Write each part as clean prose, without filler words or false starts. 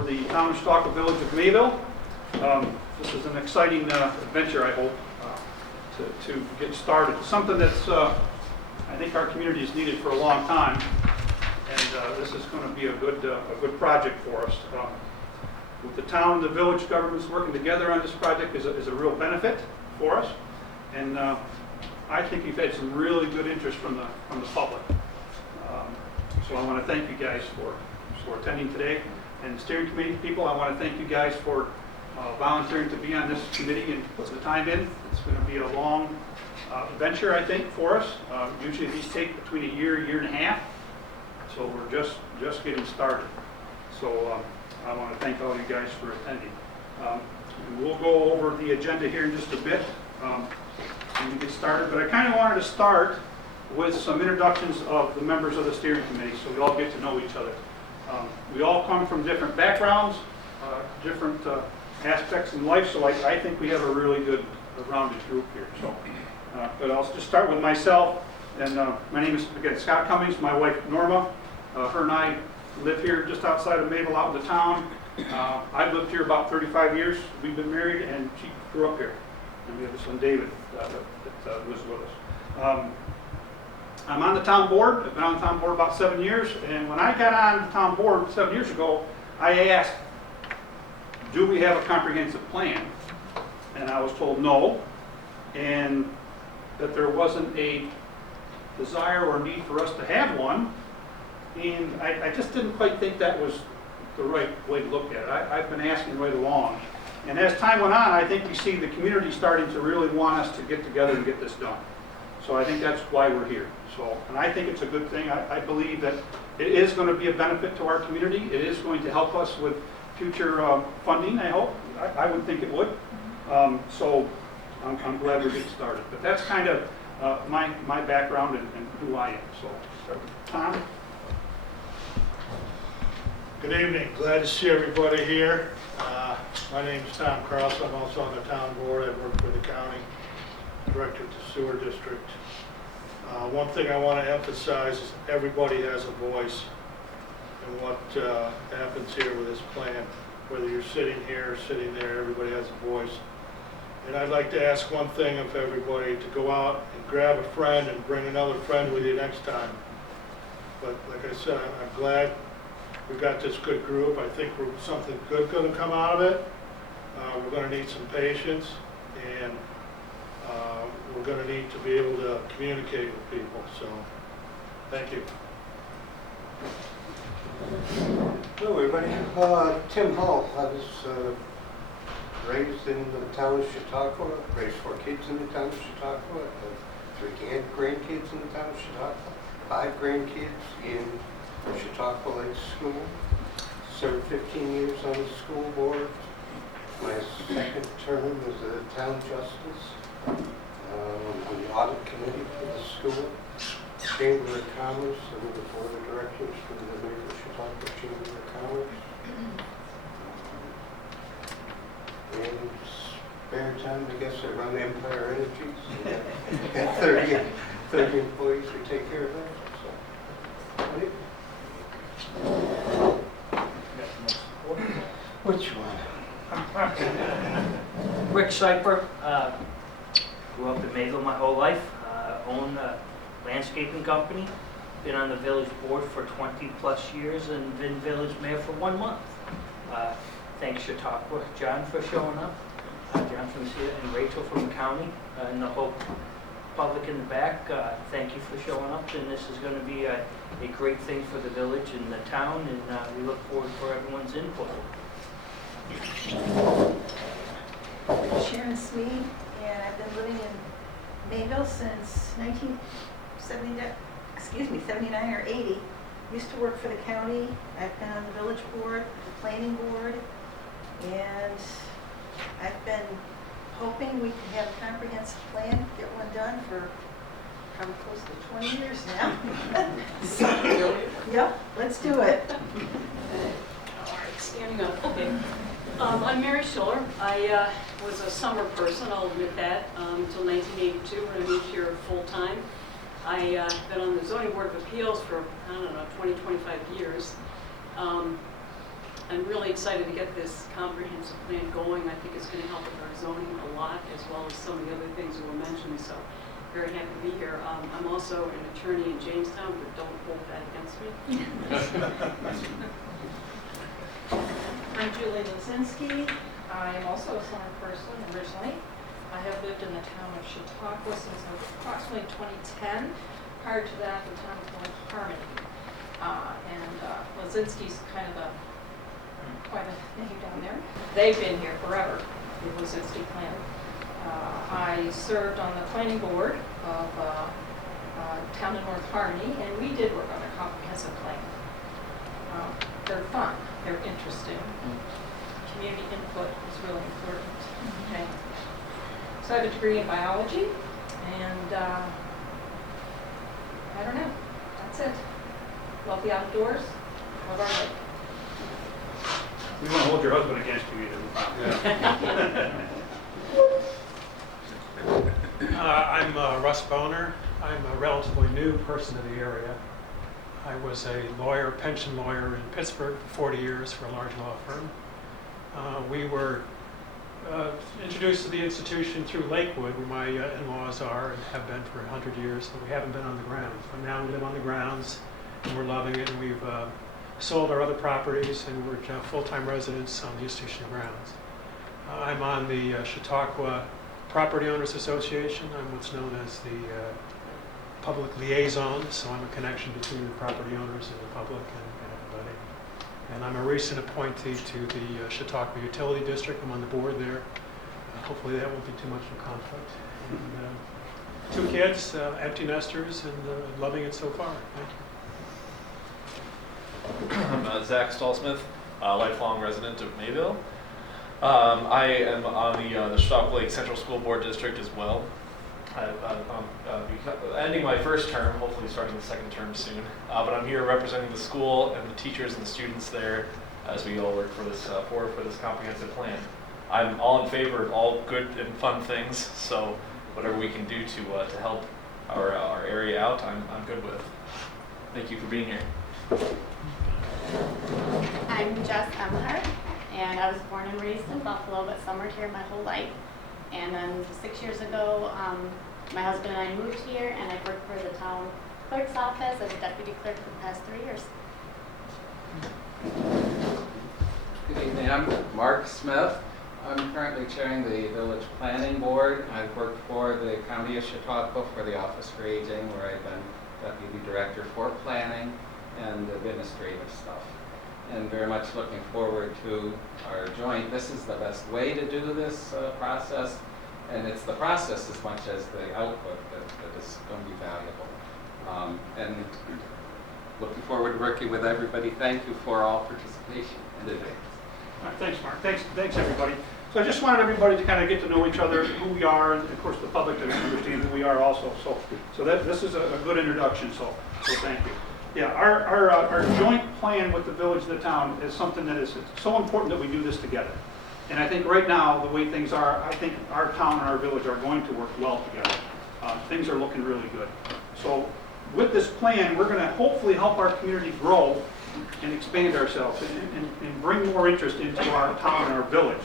for the town of Chautauqua Village of Mayville. This is an exciting adventure, I hope, to get started. Something that's, I think our community has needed for a long time, and this is going to be a good project for us. With the town and the village governments working together on this project is a real benefit for us, and I think we've had some really good interest from the public. So I want to thank you guys for attending today. And the steering committee people, I want to thank you guys for volunteering to be on this committee and putting the time in. It's going to be a long venture, I think, for us. Usually these take between a year and a half. So we're just getting started. So I want to thank all you guys for attending. And we'll go over the agenda here in just a bit when we get started. But I kind of wanted to start with some introductions of the members of the steering committee so we all get to know each other. We all come from different backgrounds, different aspects in life, so I think we have a really good rounded group here. So, but I'll just start with myself. And my name is, again, Scott Cummings, my wife Norma. Her and I live here just outside of Mayville, out in the town. I've lived here about 35 years. We've been married, and she grew up here. And we have a son, David, that lives with us. I'm on the town board. I've been on the town board about 7 years. And when I got on the town board 7 years ago, I asked, do we have a comprehensive plan? And I was told no, and that there wasn't a desire or need for us to have one. And I just didn't quite think that was the right way to look at it. I've been asking right along. And as time went on, I think we see the community starting to really want us to get together and get this done. So I think that's why we're here. So, and I think it's a good thing. I believe that it is going to be a benefit to our community. It is going to help us with future funding, I hope. I would think it would. So I'm glad we're getting started. But that's kind of my background and who I am. So, Tom? Good evening. Glad to see everybody here. My name is Tom Carlson. I'm also on the town board. I work for the county, director to sewer district. One thing I want to emphasize is everybody has a voice in what happens here with this plan. Whether you're sitting here or sitting there, everybody has a voice. And I'd like to ask one thing of everybody, to go out and grab a friend and bring another friend with you next time. But like I said, I'm glad we've got this good group. I think something good going to come out of it. We're going to need some patience, and we're going to need to be able to communicate with people. So, thank you. Hello, everybody. Tim Hall. I was raised in the town of Chautauqua, raised 4 kids in the town of Chautauqua, 3 grandkids in the town of Chautauqua, 5 grandkids in the Chautauqua Lake School. Served 15 years on the school board. My second term as a town justice on the audit committee for the school, Chamber of Commerce, and the board of directors for the Mayville Chautauqua Chamber of Commerce. And spare time, I guess I run Empire Energies. Got 30 employees who take care of that. So. Which one? Rick Syper, grew up in Mayville my whole life, own a landscaping company, been on the village board for 20 plus years and been village mayor for 1 month. Thanks Chautauqua, John, for showing up, John from Smead and Rachel from the county, and the whole public in the back, thank you for showing up, and this is going to be a great thing for the village and the town, and we look forward for everyone's input. Sharon Smead, and I've been living in Mayville since 79 or 80. Used to work for the county. I've been on the village board, the planning board, and I've been hoping we could have a comprehensive plan, get one done for probably close to 20 years now. So, yep, let's do it. All right, standing up. Okay. I'm Mary Schiller. I was a summer person, I'll admit that, until 1982 when I moved here full-time. I've been on the Zoning Board of Appeals for, I don't know, 20, 25 years. I'm really excited to get this comprehensive plan going. I think it's going to help with our zoning a lot, as well as some of the other things that were mentioned, so very happy to be here. I'm also an attorney in Jamestown, but don't hold that against me. I'm Julie Lescynski. I am also a summer person originally. I have lived in the town of Chautauqua since approximately 2010. Prior to that, the town was called Harmony. Lescynski's kind of quite a name down there. They've been here forever, the Lescynski clan. I served on the planning board of town of North Harmony, and we did work on a comprehensive plan. They're fun, they're interesting. Community input is really important. Okay. So I have a degree in biology, and I don't know, that's it. Love the outdoors, love our lake. We won't hold your husband against you either. I'm Russ Boehner. I'm a relatively new person to the area. I was a lawyer, pension lawyer in Pittsburgh for 40 years for a large law firm. We were introduced to the institution through Lakewood, where my in-laws are and have been for 100 years, but we haven't been on the grounds. But now we live on the grounds, and we're loving it, and we've sold our other properties, and we're full-time residents on the institution grounds. I'm on the Chautauqua Property Owners Association. I'm what's known as the public liaison, so I'm a connection between the property owners and the public and everybody. And I'm a recent appointee to the Chautauqua Utility District. I'm on the board there. Hopefully that won't be too much of a conflict. And, 2 kids, empty nesters, and loving it so far. Thank you. I'm Zack Stahlsmith, a lifelong resident of Mayville. I am on the Chautauqua Lake Central School Board District as well. I'm ending my first term, hopefully starting the second term soon. But I'm here representing the school and the teachers and the students there as we all work for this comprehensive plan. I'm all in favor of all good and fun things, so whatever we can do to help our area out, I'm good with. Thank you for being here. I'm Jess Emhart, and I was born and raised in Buffalo, but summered here my whole life. And then 6 years ago, my husband and I moved here, and I've worked for the town clerk's office as a deputy clerk for the past 3 years. Good evening, I'm Mark Smith. I'm currently chairing the village planning board. I've worked for the county of Chautauqua for the Office for Aging, where I've been deputy director for planning and administrative stuff. And very much looking forward to our joint. This is the best way to do this process, and it's the process as much as the output that is going to be valuable. And looking forward to working with everybody. Thank you for all participation in the day. All right, thanks, Mark. Thanks, everybody. So I just wanted everybody to kind of get to know each other, who we are, and of course the public to understand who we are also. So this is a good introduction. So thank you. Yeah, our joint plan with the village and the town is something that is so important that we do this together. And I think right now, the way things are, I think our town and our village are going to work well together. Things are looking really good. So with this plan, we're going to hopefully help our community grow and expand ourselves and bring more interest into our town and our village.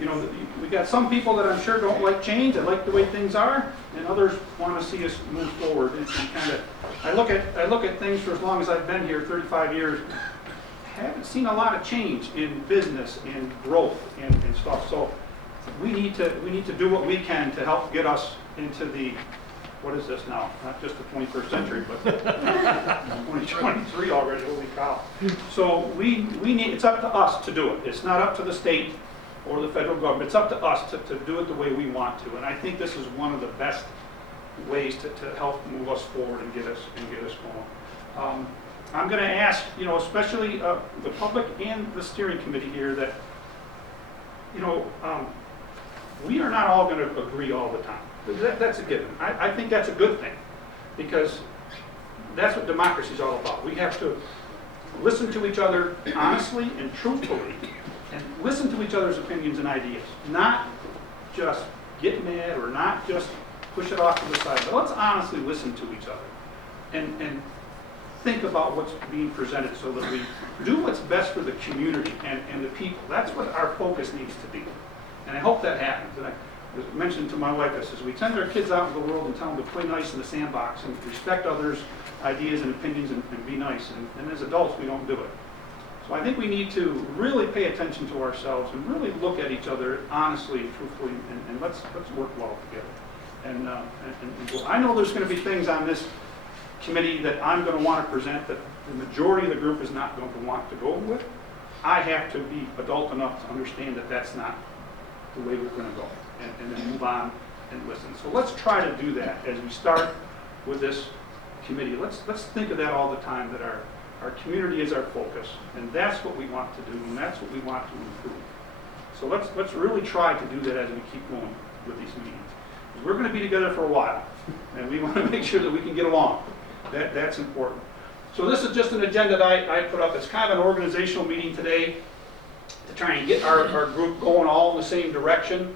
You know, we got some people that I'm sure don't like change, that like the way things are, and others want to see us move forward. And kind of, I look at things for as long as I've been here, 35 years. Haven't seen a lot of change in business and growth and stuff. So we need to do what we can to help get us into the, what is this now? Not just the 21st century, but 2023 already. Holy cow! So we need. It's up to us to do it. It's not up to the state or the federal government. It's up to us to do it the way we want to. And I think this is one of the best ways to help move us forward and get us going. I'm going to ask, you know, especially the public and the steering committee here that, you know, we are not all going to agree all the time. That's a given. I think that's a good thing, because that's what democracy is all about. We have to listen to each other honestly and truthfully, and listen to each other's opinions and ideas, not just get mad or not just push it off to the side. But let's honestly listen to each other and think about what's being presented so that we do what's best for the community and the people. That's what our focus needs to be. And I hope that happens. And I was mentioning to my wife, I says, we send our kids out into the world and tell them to play nice in the sandbox and respect others' ideas and opinions and be nice. And as adults, we don't do it. So I think we need to really pay attention to ourselves and really look at each other honestly, truthfully, and let's work well together. And I know there's going to be things on this committee that I'm going to want to present that the majority of the group is not going to want to go with. I have to be adult enough to understand that that's not the way we're going to go, and then move on and listen. So let's try to do that as we start with this committee. Let's think of that all the time, that our community is our focus, and that's what we want to do, and that's what we want to improve. So let's really try to do that as we keep going with these meetings. We're going to be together for a while, and we want to make sure that we can get along. That's important. So this is just an agenda that I put up. It's kind of an organizational meeting today to try and get our group going all in the same direction,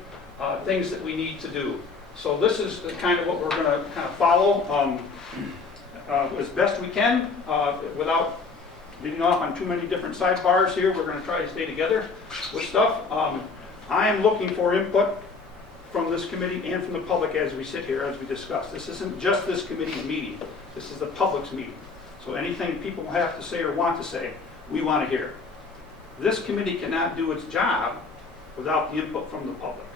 things that we need to do. So this is kind of what we're going to kind of follow as best we can without getting off on too many different sidebars here. We're going to try to stay together with stuff. I am looking for input from this committee and from the public as we sit here, as we discuss. This isn't just this committee's meeting. This is the public's meeting. So anything people have to say or want to say, we want to hear. This committee cannot do its job without the input from the public.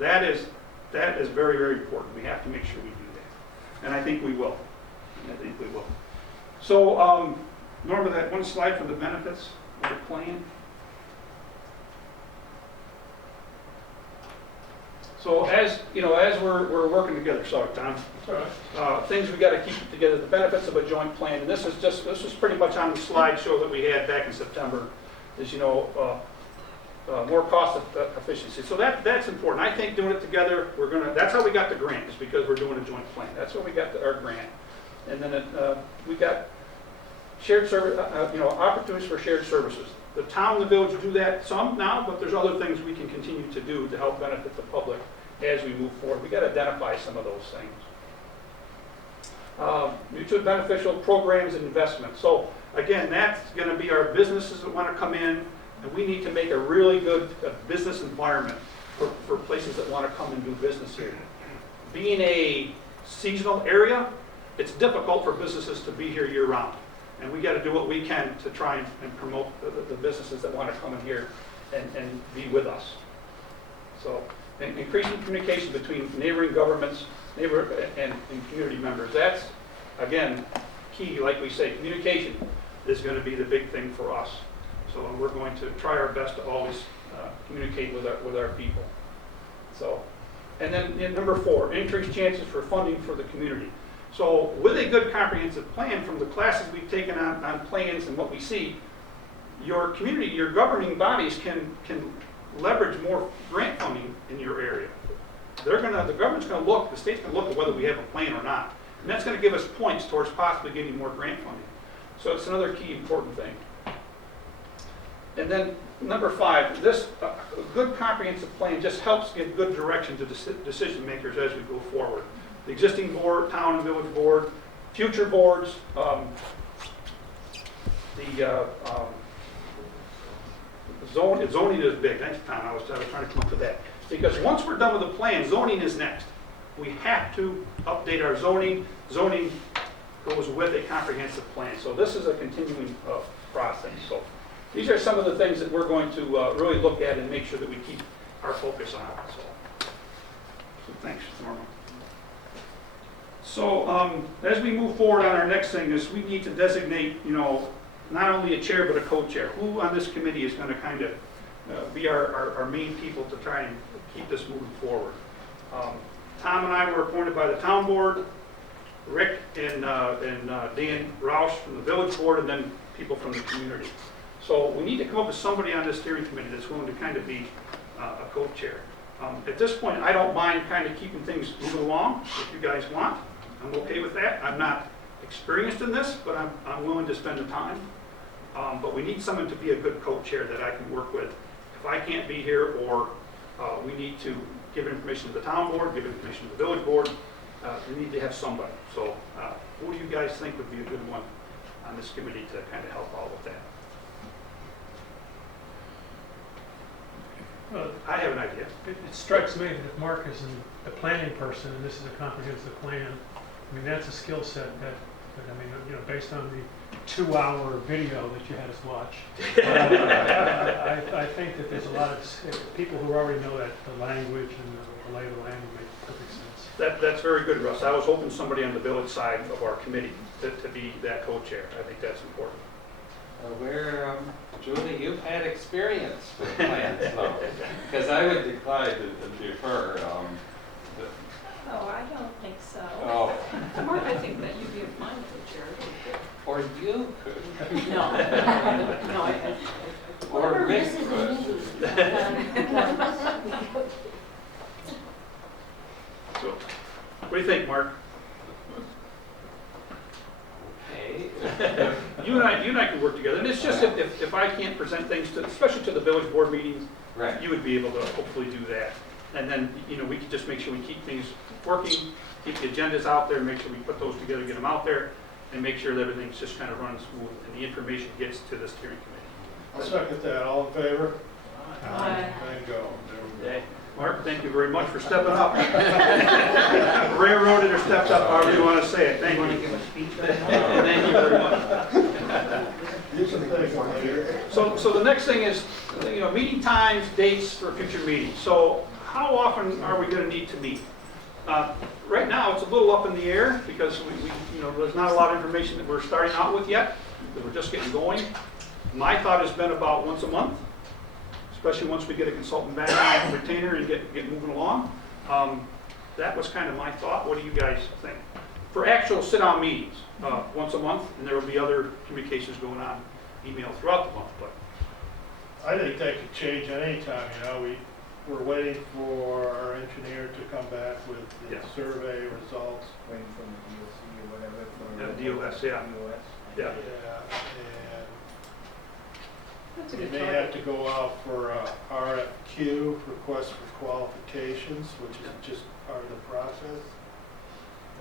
That is very, very important. We have to make sure we do that. And I think we will. So, Norma, that one slide for the benefits of the plan. So as you know, as we're working together, sorry, Tom. Things we got to keep together. The benefits of a joint plan, and this is pretty much on the slideshow that we had back in September. Is more cost efficiency. So that's important. I think doing it together, that's how we got the grant, is because we're doing a joint plan. That's how we got our grant, and then we got shared service, opportunities for shared services. The town and the village do that some now, but there's other things we can continue to do to help benefit the public as we move forward. We got to identify some of those things. Mutually beneficial programs and investments. So again, that's going to be our businesses that want to come in, and we need to make a really good business environment for places that want to come and do business here. Being a seasonal area, it's difficult for businesses to be here year-round. And we got to do what we can to try and promote the businesses that want to come in here and be with us. So, increasing communication between neighboring governments, and community members. That's, again, key. Like we say, communication is going to be the big thing for us. So we're going to try our best to always communicate with our people. So, and then number 4, increased chances for funding for the community. So with a good comprehensive plan, from the classes we've taken on plans and what we see, your community, your governing bodies can leverage more grant funding in your area. The government's going to look, the state's going to look at whether we have a plan or not. And that's going to give us points towards possibly getting more grant funding. So it's another key important thing. And then number 5, this good comprehensive plan just helps give good direction to decision makers as we go forward. The existing board, town and village board, future boards, zoning is big. Thanks, Tom. I was trying to come up with that. Because once we're done with the plan, zoning is next. We have to update our zoning. Zoning goes with a comprehensive plan. So this is a continuing process. So these are some of the things that we're going to really look at and make sure that we keep our focus on. So thanks, Norma. So as we move forward on our next thing is we need to designate, not only a chair but a co-chair. Who on this committee is going to kind of be our main people to try and keep this moving forward? Tom and I were appointed by the town board, Rick and Dan Rousch from the village board, and then people from the community. So we need to come up with somebody on this steering committee that's willing to kind of be a co-chair. At this point, I don't mind kind of keeping things moving along if you guys want. I'm okay with that. I'm not experienced in this, but I'm willing to spend the time. But we need someone to be a good co-chair that I can work with. If I can't be here, or we need to give information to the town board, give information to the village board, we need to have somebody. So who do you guys think would be a good one on this committee to kind of help out with that. I have an idea. It strikes me that if Mark is the planning person and this is a comprehensive plan, I mean, that's a skill set that I mean, you know, based on the 2-hour video that you had us watch, I think that there's a lot of people who already know that the language and the lay of the land make perfect sense. That's very good, Russ. I was hoping somebody on the village side of our committee to be that co-chair. I think that's important. Julie, you've had experience with plans, though, because I would decline to defer. Oh, I don't think so. Oh, Mark, I think that you'd be a fine co-chair. or you could. No, no, Or Rick could. So, what do you think, Mark? Okay. You and I can work together. And it's just if I can't present things to, especially to the village board meetings, Right. you would be able to hopefully do that. And then, you know, we could just make sure we keep things working, keep the agendas out there, make sure we put those together, get them out there, and make sure that everything's just kind of running smooth and the information gets to the steering committee. I'll second that. All in favor? Aye. Bingo. There we go. Mark, thank you very much for stepping up. Railroaded or stepped up, however you want to say it. Thank You want to you. give a speech? Thank you very much. You can think of it. So the next thing is, you know, meeting times, dates for future meetings. So how often are we going to need to meet? Right now, it's a little up in the air because we you know, there's not a lot of information that we're starting out with yet, because we're just getting going. My thought has been about once a month, especially once we get a consultant back on the retainer and get moving along. That was kind of my thought. What do you guys think? For actual sit-down meetings, once a month, and there will be other communications going on, email throughout the month. But I think that could change at any time, you know, we're waiting for our engineer to come back with the Yeah. survey results. Waiting for the DOC or whatever. DOS, yeah. Yeah. And That's a we good may target. have to go out for a RFQ, request for qualifications, which is just part of the process.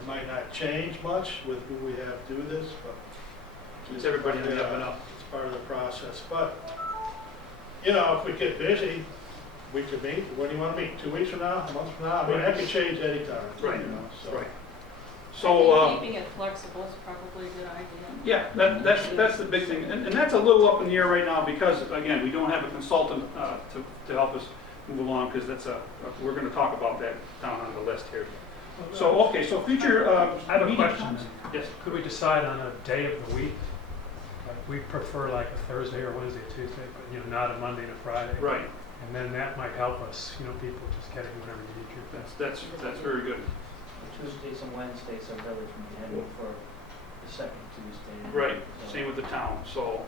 It might not change much with who we have do this, but It's everybody on the up and up. it's part of the process. But, you know, if we get busy, we could meet. When do you want to meet? 2 weeks from now? A month from now? I mean, that could change anytime. Right. You know, so. Right. I So, think keeping it flexible is probably a good idea. yeah, that's the big thing. And that's a little up in the air right now because, again, we don't have a consultant to help us move along because we're going to talk about that down on the list here. So, okay, so future I have a meeting question. times? Yes. Could we decide on a day of the week? Like, we prefer like a Thursday or Wednesday, Tuesday, but, you know, not a Monday and a Friday. Right. And then that might help us, you know, people just getting whenever you need your things. That's very good. Tuesdays and Wednesdays are village meeting for the second Tuesday. Right, So- same with the town. So,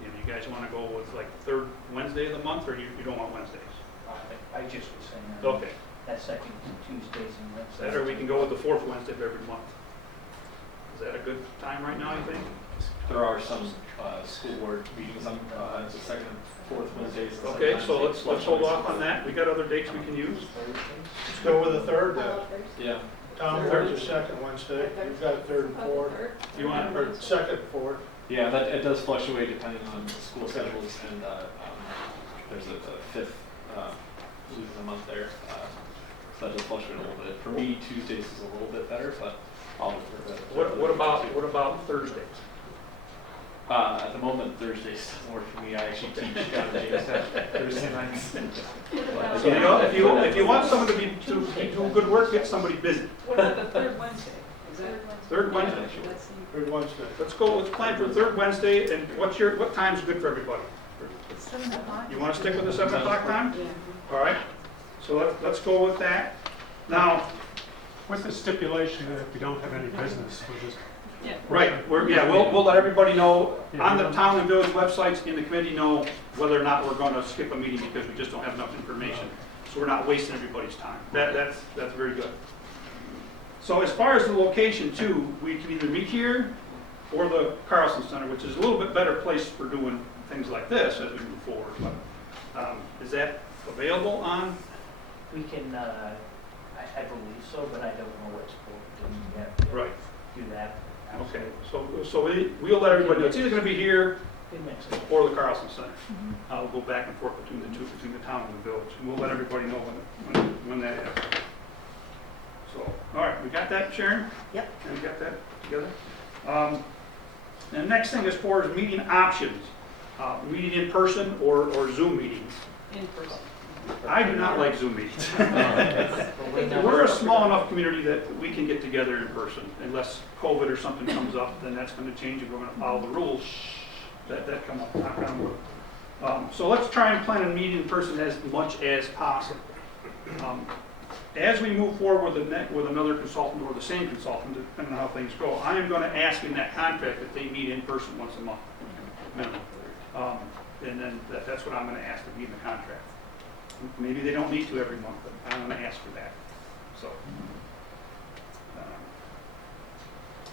you know, you guys want to go with like the third Wednesday of the month, or you don't want Wednesdays? I just was saying that. Okay, That second Tuesdays and Wednesdays. that or we can go with the fourth Wednesday of every month. Is that a good time right now, you think? There are some school board meetings on the second and fourth Wednesdays. Okay, Sometimes so they let's hold fluctuate. off on that. We got other dates we can use. Let's go with the third then. Yeah. Tom, third's your second Wednesday. You've got a third and fourth. You want, Or second, fourth. Yeah, that it does fluctuate depending on the school schedules, and there's a fifth week of the month there, so that does fluctuate a little bit. For me, Tuesdays is a little bit better, but I'll look for what about Thursdays? At the moment, Thursdays doesn't work for me. I actually teach down at Thursday nights. So, you know, if you want someone to do good work, get somebody busy. What about the third Wednesday? Is that? Third Wednesday. That's the- Third Wednesday. Let's plan for third Wednesday, and what time's good for everybody? 7 o'clock. You want to stick with the 7 o'clock time? Yeah. All right, so let's go with that. Now, With the stipulation that if we don't have any business, we'll just. Yeah. right, we'll let everybody know on the town and village websites, in the committee know whether or not we're going to skip a meeting because we just don't have enough information. So we're not wasting everybody's time. That's very good. So as far as the location too, we can either meet here or the Carlson Center, which is a little bit better place for doing things like this as we move forward. But is that available on? We can, I believe so, but I don't know what's going to do yet. Right. Do that. Okay, so we'll let everybody know. It's either going to be here It makes sense. or the Carlson Center. I'll go back and forth between the two, between the town and the village. And we'll let everybody know when that happens. So, all right, we got that, Sharon? Yep. And we got that together? And the next thing as far as meeting options, meeting in person or Zoom meetings. In person. I do not like Zoom meetings. We're a small enough community that we can get together in person unless COVID or something comes up, then that's going to change and we're going to follow the rules that come up. Knock on wood. So let's try and plan a meeting in person as much as possible. As we move forward with another consultant or the same consultant, depending on how things go, I am going to ask in that contract that they meet in person once a month, minimum. And then that's what I'm going to ask to be in the contract. Maybe they don't need to every month, but I'm going to ask for that.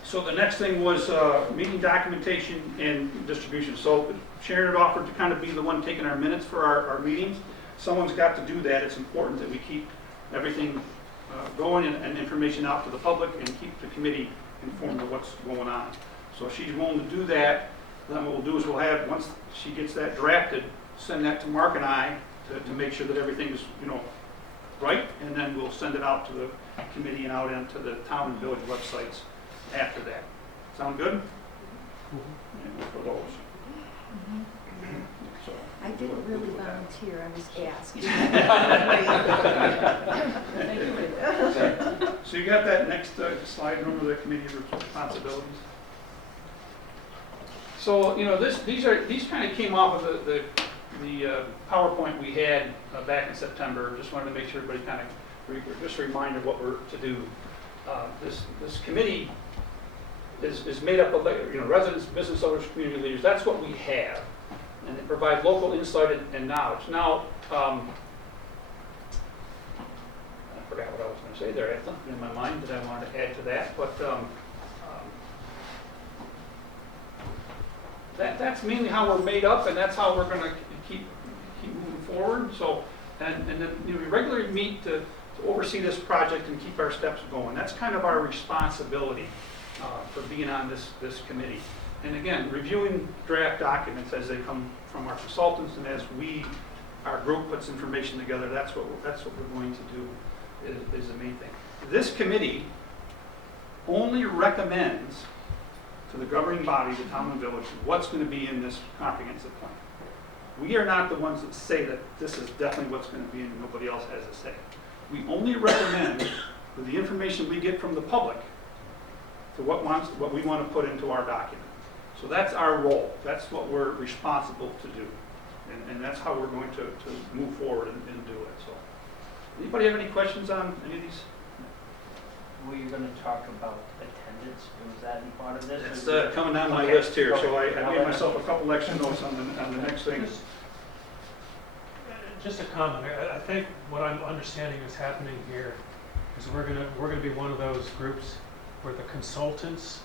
So the next thing was meeting documentation and distribution. So Sharon had offered to kind of be the one taking our minutes for our meetings. Someone's got to do that. It's important that we keep everything going and information out to the public and keep the committee informed of what's going on. So if she's willing to do that, then what we'll do is we'll have, once she gets that drafted, send that to Mark and I to make sure that everything is, right, and then we'll send it out to the committee and out into the town and village websites after that. Sound good? And for those. So, I didn't really volunteer, I was asked. So you got that next slide, remember the committee responsibilities? So, these kind of came off of the PowerPoint we had back in September. Just wanted to make sure everybody kind of, just a reminder of what we're to do. This committee is made up of residents, business owners, community leaders. That's what we have. And they provide local insight and knowledge. Now, I forgot what I was going to say there. I had something in my mind that I wanted to add to that, but that's mainly how we're made up, and that's how we're going to keep moving forward. So, and then we regularly meet to oversee this project and keep our steps going. That's kind of our responsibility for being on this committee. And again, reviewing draft documents as they come from our consultants, and as our group puts information together, that's what we're going to do is the main thing. This committee only recommends to the governing body, the town and village, what's going to be in this comprehensive plan. We are not the ones that say that this is definitely what's going to be and nobody else has a say. We only recommend with the information we get from the public to what we want to put into our document. So that's our role. That's what we're responsible to do. And that's how we're going to move forward and do it. So, anybody have any questions on any of these? Were you going to talk about attendance? Was that any part of this? It's coming down my list here, so I made myself a couple extra notes on the next thing. Just a comment. I think what I'm understanding is happening here is we're gonna be one of those groups where the consultants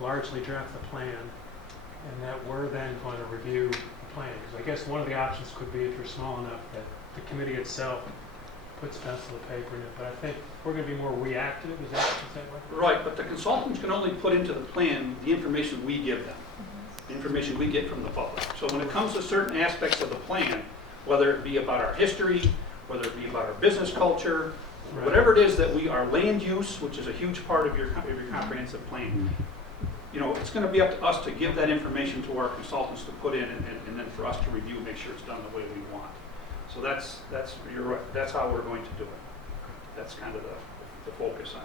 largely draft the plan, and that we're then going to review the plan. Because I guess one of the options could be, if you're small enough, that the committee itself puts pencil to paper in it. But I think we're going to be more reactive. Is that right? Right, but the consultants can only put into the plan the information we give them, the information we get from the public. So when it comes to certain aspects of the plan, whether it be about our history, whether it be about our business culture, Right. whatever it is that our land use, which is a huge part of your comprehensive plan, it's going to be up to us to give that information to our consultants to put in, and then for us to review, make sure it's done the way we want. So you're right. That's how we're going to do it. That's kind of the focus on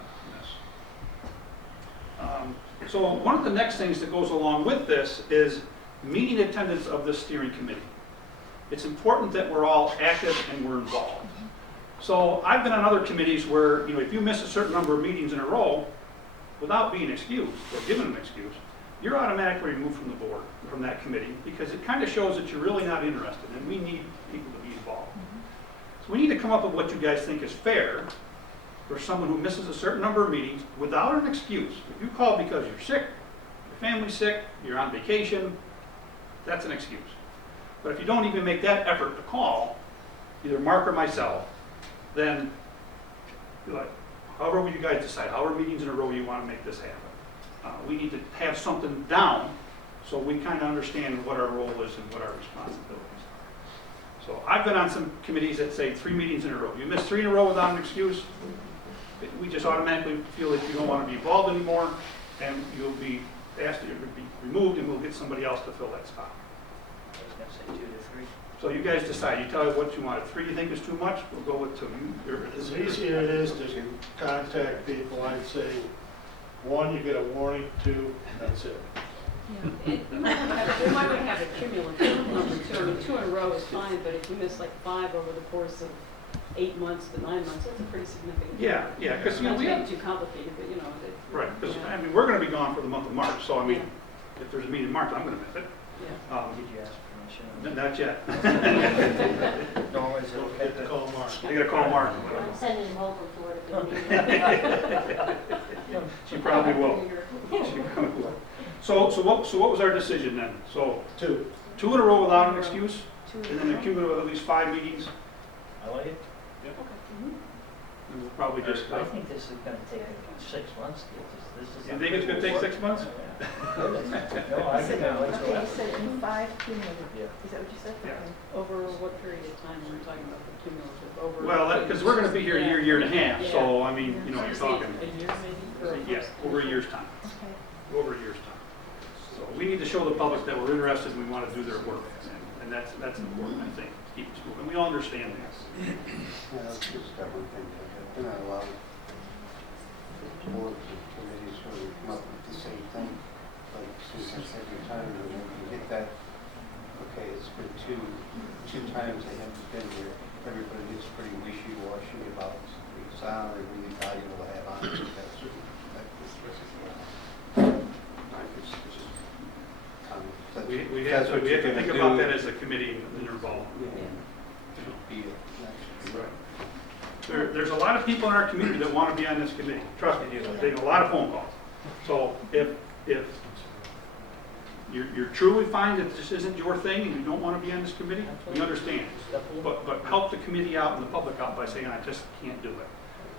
this. So one of the next things that goes along with this is meeting attendance of the steering committee. It's important that we're all active and we're involved. So I've been on other committees where, if you miss a certain number of meetings in a row, without being excused or given an excuse, you're automatically removed from the board, from that committee, because it kind of shows that you're really not interested, and we need people to be involved. So we need to come up with what you guys think is fair for someone who misses a certain number of meetings without an excuse. If you call because you're sick, your family's sick, you're on vacation, that's an excuse. But if you don't even make that effort to call, either Mark or myself, then you're like, however you guys decide, however meetings in a row you want to make this happen. We need to have something down so we kind of understand what our role is and what our responsibilities are. So I've been on some committees that say 3 meetings in a row. You miss 3 in a row without an excuse, we just automatically feel that you don't want to be involved anymore, and you'll be asked to be removed, and we'll get somebody else to fill that spot. I was gonna say 2 to 3. So you guys decide. You tell us what you want. If 3 you think is too much, we'll go with 2. As easy as it is to contact people, I'd say, 1, you get a warning, 2, that's it. We might want to have a cumulative number too. I mean, 2 in a row is fine, but if you miss like 5 over the course of 8 months to 9 months, that's a pretty significant. Yeah, because Not to we make have, it too complicated, but right. Because I mean, we're going to be gone for the month of March. So I mean, if there's a meeting in March, I'm going to miss it. yeah. Did you ask permission? Not yet. No, is it okay? Get the call mark. I got to call Mark. I'm sending him home from Florida. She probably will. She probably will. So what was our decision then? So 2. 2 in a row without an excuse, and then a cumulative of at least 5 meetings. I like it. And we'll probably just. I think this is gonna take 6 months. This is. You think it's going to take 6 months? No, I You said- think that Okay, looks you right. said in 5 cumulative. Yeah. Is that what you said? Yeah. Okay. Over what period of time are we talking about the cumulative? Over. Well, because we're going to be here a year and a half. So I mean, you know, you're Say talking. a year maybe? Or a Yeah, first- over a year's time. Okay. Over a year's time. So we need to show the public that we're interested and we want to do their work. And that's important, I think, to keep us moving. We all understand that. Yeah, that's just one thing. I've been on a lot of boards and committees where we come up with the same thing. But it seems like every time when you get that, okay, it's been two times they haven't been here, everybody gets pretty wishy-washy about the sound they really valuable to have on it. That's We have to think about that as a committee and involved. There's a lot of people in our community that want to be on this committee. Trust me, I'm getting a lot of phone calls. So if you're truly find that this isn't your thing and you don't want to be on this committee, we understand. But help the committee out and the public out by saying, I just can't do it.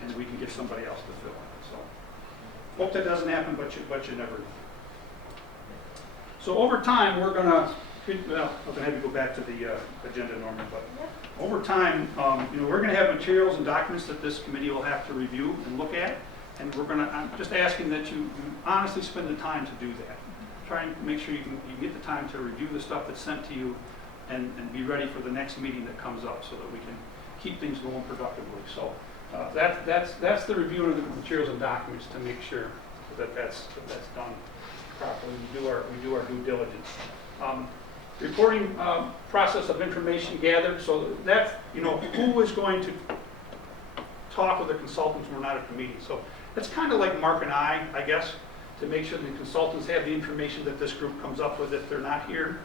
And we can get somebody else to fill it. So hope that doesn't happen, but you never know. So over time, we're going to, well, I'm going to have you go back to the agenda, Norman, but over time, we're going to have materials and documents that this committee will have to review and look at, and I'm just asking that you honestly spend the time to do that. Try and make sure you get the time to review the stuff that's sent to you and be ready for the next meeting that comes up so that we can keep things going productively. So that's the review of the materials and documents to make sure that that's done properly. We do our due diligence. Reporting process of information gathered. So that's, who is going to talk with the consultants when we're not at the meeting. So it's kind of like Mark and I guess, to make sure the consultants have the information that this group comes up with if they're not here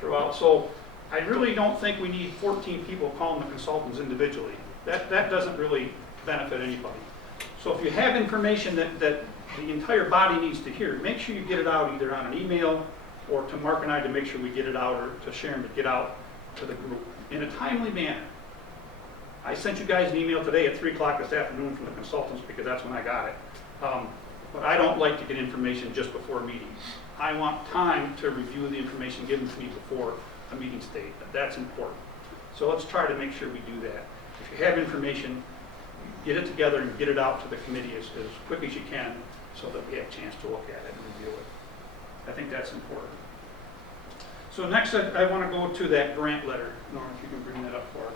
throughout. So I really don't think we need 14 people calling the consultants individually. That doesn't really benefit anybody. So if you have information that the entire body needs to hear, make sure you get it out either on an email or to Mark and I to make sure we get it out, or to Sharon to get out to the group in a timely manner. I sent you guys an email today at 3 o'clock this afternoon from the consultants because that's when I got it. But I don't like to get information just before meetings. I want time to review the information given to me before a meeting state. That's important. So let's try to make sure we do that. If you have information, get it together and get it out to the committee as quick as you can so that we have a chance to look at it and review it. I think that's important. So next I want to go to that grant letter. Norm, if you can bring that up for us.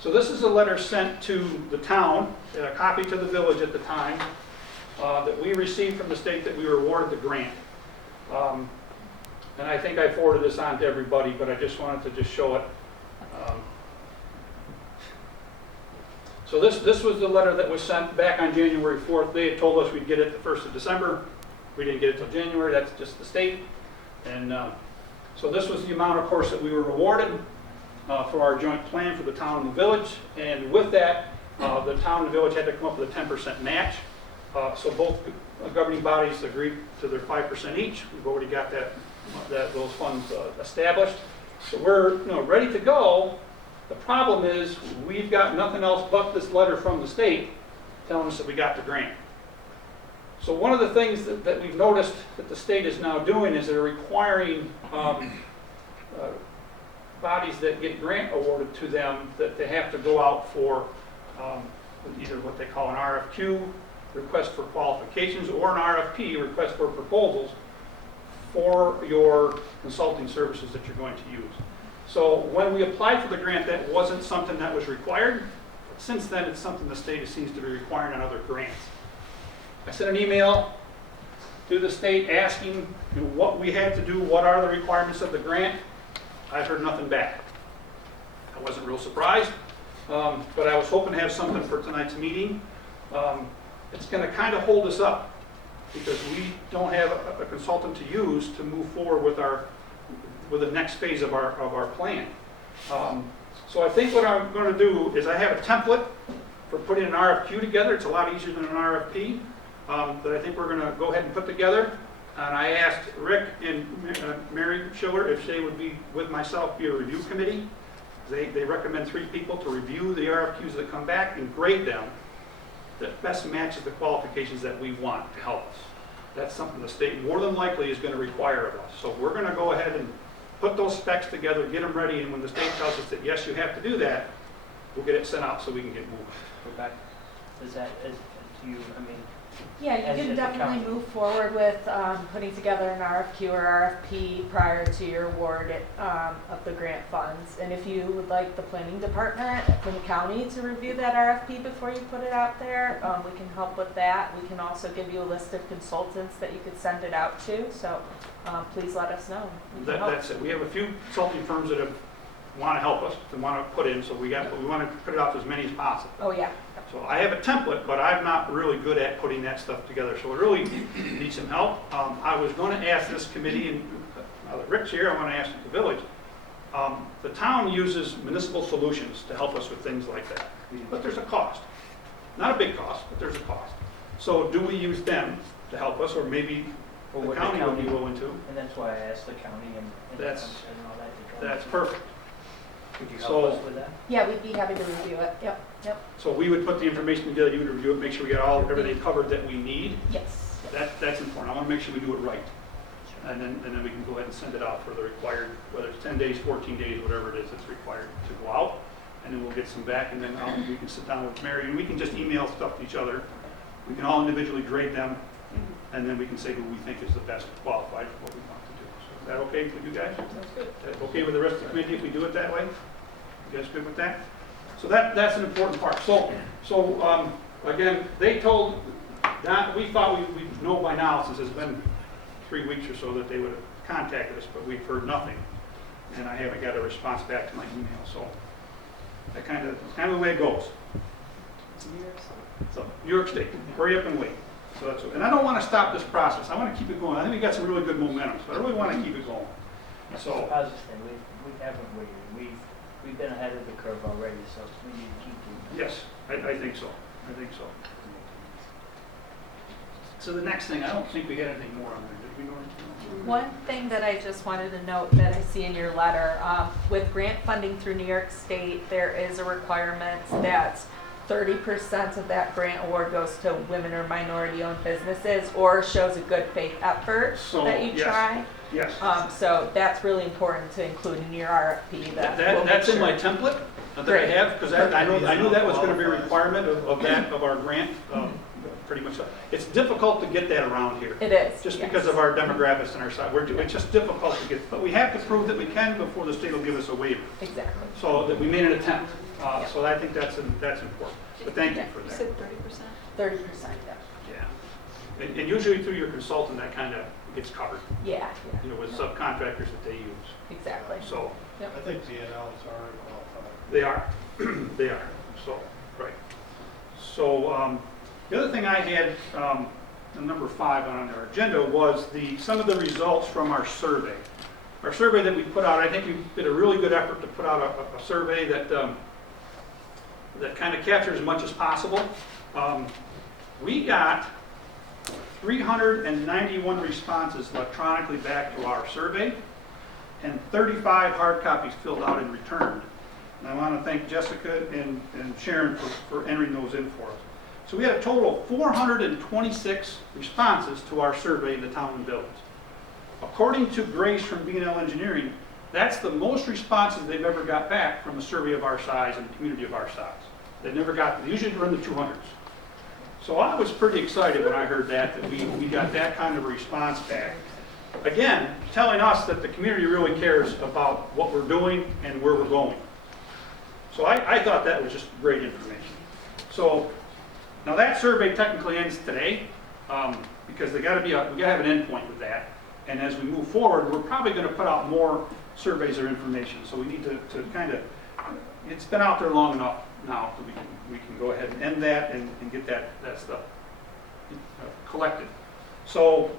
So this is a letter sent to the town, a copy to the village at the time, that we received from the state that we were awarded the grant. And I think I forwarded this on to everybody, but I just wanted to just show it. So this was the letter that was sent back on January 4th. They had told us we'd get it the 1st of December. We didn't get it till January. That's just the state. And so this was the amount, of course, that we were awarded for our joint plan for the town and the village. And with that, the town and the village had to come up with a 10% match. So both governing bodies agreed to their 5% each. We've already got those funds established. So we're ready to go. The problem is we've got nothing else but this letter from the state telling us that we got the grant. So one of the things that we've noticed that the state is now doing is they're requiring bodies that get grant awarded to them that they have to go out for either what they call an RFQ, request for qualifications, or an RFP, request for proposals for your consulting services that you're going to use. So when we applied for the grant, that wasn't something that was required. Since then, it's something the state seems to be requiring on other grants. I sent an email to the state asking what we had to do, what are the requirements of the grant. I've heard nothing back. I wasn't real surprised, but I was hoping to have something for tonight's meeting. It's going to kind of hold us up because we don't have a consultant to use to move forward with the next phase of our plan. So I think what I'm going to do is I have a template for putting an RFQ together. It's a lot easier than an RFP that I think we're going to go ahead and put together. And I asked Rick and Mary Schiller if they would be with myself be a review committee. They recommend 3 people to review the RFQs that come back and grade them that best matches the qualifications that we want to help us. That's something the state more than likely is going to require of us. So we're going to go ahead and put those specs together, get them ready, and when the state tells us that yes, you have to do that, we'll get it sent out so we can get moving. Rebecca, is that, do you, I mean, Yeah, As you is can the definitely county. move forward with putting together an RFQ or RFP prior to your award of the grant funds. And if you would like the planning department from the county to review that RFP before you put it out there, we can help with that. We can also give you a list of consultants that you could send it out to. So please let us know. We can help. That's it. We have a few consulting firms that want to help us, that want to put in, so we want to put it out to as many as possible. Oh, yeah. So I have a template, but I'm not really good at putting that stuff together, so I really need some help. I was going to ask this committee, and now that Rick's here, I want to ask the village. The town uses municipal solutions to help us with things like that, but there's a cost. Not a big cost, but there's a cost. So do we use them to help us, or maybe or the what county would be willing to? And that's why I asked the county and That's- and all that. to come. That's perfect. Could you so- help us with that? Yeah, we'd be happy to review it. Yep, yep. So we would put the information together, you would review it, make sure we got everything covered that we need. Yes. That's important. I want to make sure we do it right. And then we can go ahead and send it out for the required, whether it's 10 days, 14 days, whatever it is that's required to go out. And then we'll get some back, and then we can sit down with Mary, and we can just email stuff to each other. We can all individually grade them, and then we can say who we think is the best qualified for what we want to do. So is that okay with you guys? Sounds good. Is that okay with the rest of the committee if we do it that way? You guys good with that? So that's an important part. So again, they told, we thought we'd know by now, since it's been 3 weeks or so, that they would have contacted us, but we've heard nothing. And I haven't got a response back to my email, so that's kind of the way it goes. So, New York State, hurry up and wait. So that's, and I don't want to stop this process. I want to keep it going. I think we got some really good momentum, so I really want to keep it going. That's a positive thing. We haven't waited. We've been ahead of the curve already, so we need to keep doing that. Yes, I think so. I think so. So the next thing, I don't think we had anything more on there. Did we know anything? One thing that I just wanted to note that I see in your letter, with grant funding through New York State, there is a requirement that 30% of that grant award goes to women or minority-owned businesses, or shows a good faith effort So, that you yes. try. Yes. So that's really important to include in your RFP. That's in my template that I Great. have, because I knew that was going to be a requirement of our grant, pretty much. It's difficult to get that around here. It is. Just yes. because of our demographics and our size. It's just difficult to get, but we have to prove that we can before the state will give us a waiver. Exactly. So that we made an attempt. So I think that's important. But thank you for You that. said 30%? 30%, yeah. Yeah. And usually through your consultant, that kind of gets covered, Yeah, you know, with subcontractors that they use. exactly. So I think DNL is already qualified. they are, they are. So, right. So the other thing I had, number 5 on our agenda was some of the results from our survey. Our survey that we put out, I think we did a really good effort to put out a survey that kind of captures as much as possible. We got 391 responses electronically back to our survey, and 35 hard copies filled out and returned. And I want to thank Jessica and Sharon for entering those in for us. So we had a total of 426 responses to our survey in the town and village. According to Grace from B&L Engineering, that's the most responses they've ever got back from a survey of our size and a community of our size. They never got, usually they're in the 200s. So I was pretty excited when I heard that we got that kind of a response back. Again, telling us that the community really cares about what we're doing and where we're going. So I thought that was just great information. So now that survey technically ends today because we got to have an endpoint with that. And as we move forward, we're probably going to put out more surveys or information. So we need to kind of, it's been out there long enough now that we can go ahead and end that and get that stuff collected. So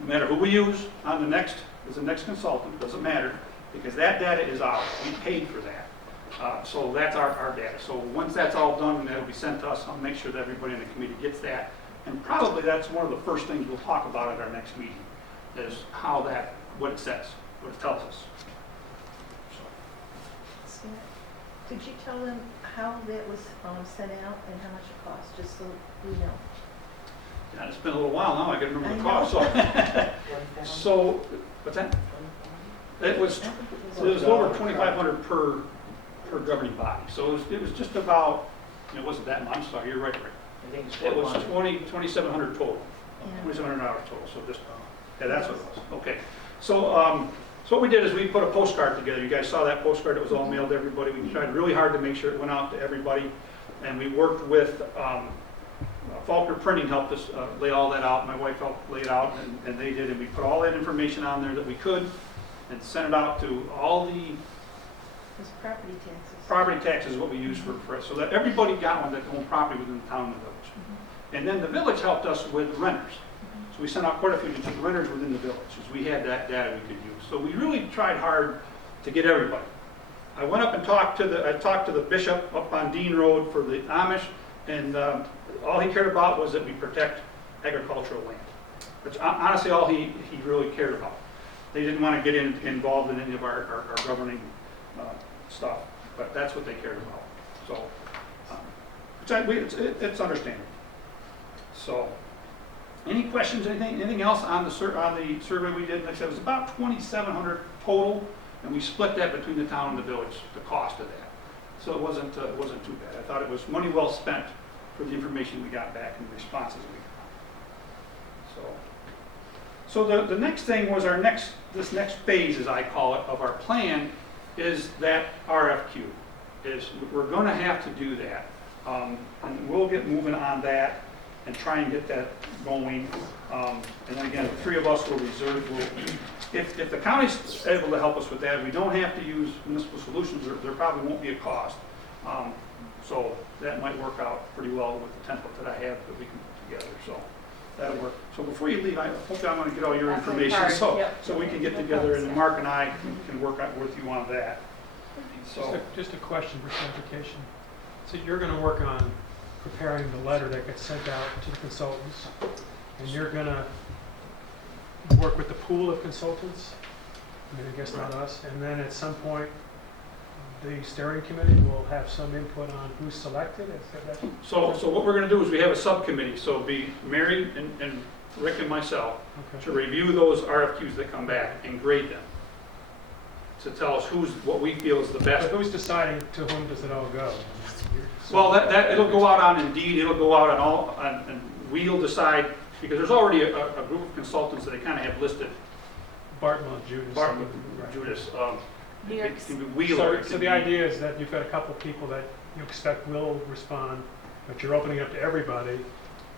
no matter who we use on the next consultant, doesn't matter, because that data is ours. We paid for that. So that's our data. So once that's all done, that'll be sent to us. I'll make sure that everybody in the committee gets that. And probably that's one of the first things we'll talk about at our next meeting, is what it says, what it tells us. Did you tell them how that was sent out and how much it cost, just so we know? Yeah, it's been a little while now, I can remember the cost. So, what's that? It was over $2,500 per governing body. So it was just about, it wasn't that much, I'm sorry, you're right, Rick. I think it's It was 400. $2,700 total, Yeah. $2,700 total, so just, yeah, that's what it was. Okay, so what we did is we put a postcard together. You guys saw that postcard, it was all mailed to everybody. We tried really hard to make sure it went out to everybody. And we worked with, Faulkner Printing helped us lay all that out. My wife helped lay it out, and they did. And we put all that information on there that we could and sent it out to all the It was property taxes. property taxes, what we use for us, so that everybody got one that owned property within the town and the village. And then the village helped us with renters. So we sent out quite a few to renters within the village, because we had that data we could use. So we really tried hard to get everybody. I went up and talked to the bishop up on Dean Road for the Amish, and all he cared about was that we protect agricultural land. Which honestly, all he really cared about. They didn't want to get involved in any of our governing stuff, but that's what they cared about. So it's understandable. So, any questions? Anything else on the survey we did? Like I said, it was about 2,700 total, and we split that between the town and the village, the cost of that. So it wasn't too bad. I thought it was money well spent for the information we got back and the responses we got. So the next thing was this next phase, as I call it, of our plan is that RFQ. We're going to have to do that, and we'll get moving on that and try and get that going. And then again, the three of us will reserve. If the county's able to help us with that, we don't have to use municipal solutions. There probably won't be a cost. So that might work out pretty well with the template that I have that we can put together. So that'll work. So before you leave, hopefully I'm going to get all your information so we can get together, and then Mark and I can work out with you on that. So Just a question for clarification. So you're going to work on preparing the letter that gets sent out to the consultants, and you're going to work with the pool of consultants? I mean, I guess not us. And then at some point, the steering committee will have some input on who's selected? So what we're going to do is we have a subcommittee. So it'll be Mary and Rick and myself to review those RFQs that come back and grade them, to tell us what we feel is the best. But who's deciding to whom does it all go? Well, it'll go out on Indeed, it'll go out and we'll decide, because there's already a group of consultants that they kind of have listed. Bartman and Judas. Bartman, Judas. It can be Wheeler. So the idea is that you've got a couple of people that you expect will respond, but you're opening up to everybody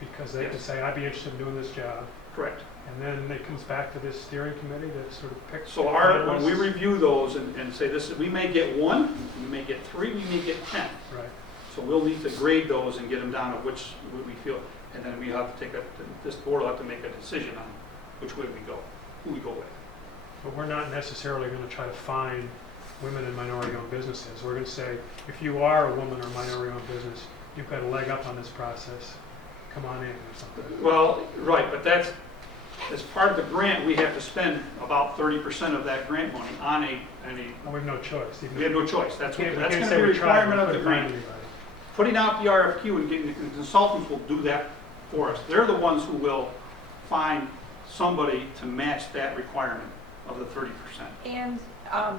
because they can say, I'd be interested in doing this job. Correct. And then it comes back to this steering committee that sort of picks. So when we review those and say this, we may get 1, we may get 3, we may get 10. Right. So we'll need to grade those and get them down to which we feel, and then we have to this board will have to make a decision on which way we go, who we go with. But we're not necessarily going to try to find women and minority-owned businesses. We're going to say, if you are a woman or minority-owned business, you've got a leg up on this process. Come on in or something. Well, right, but that's, as part of the grant, we have to spend about 30% of that grant money on we have no choice. We have no choice. That's going to be a we requirement of the couldn't find grant. anybody. putting out the RFQ and getting the consultants will do that for us. They're the ones who will find somebody to match that requirement of the 30%. And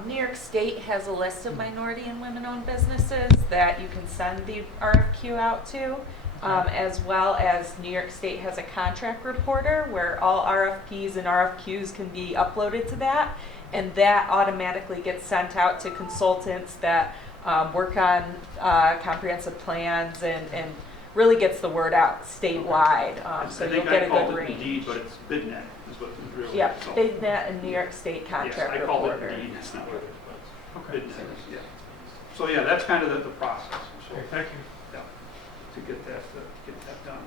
New York State has a list of minority and women-owned businesses that you can send the RFQ out to, as well as New York State has a contract reporter where all RFPs and RFQs can be uploaded to that, and that automatically gets sent out to consultants that work on comprehensive plans and really gets the word out statewide. So you'll get a good range. Indeed, but it's BidNet is what it really Yep, is. So- BidNet and New York State contract Yes, I call it reporter. Indeed, that's not what it is, but BidNet is, yeah. So yeah, that's kind of the process. So, Okay, thank you. yeah, to get that done.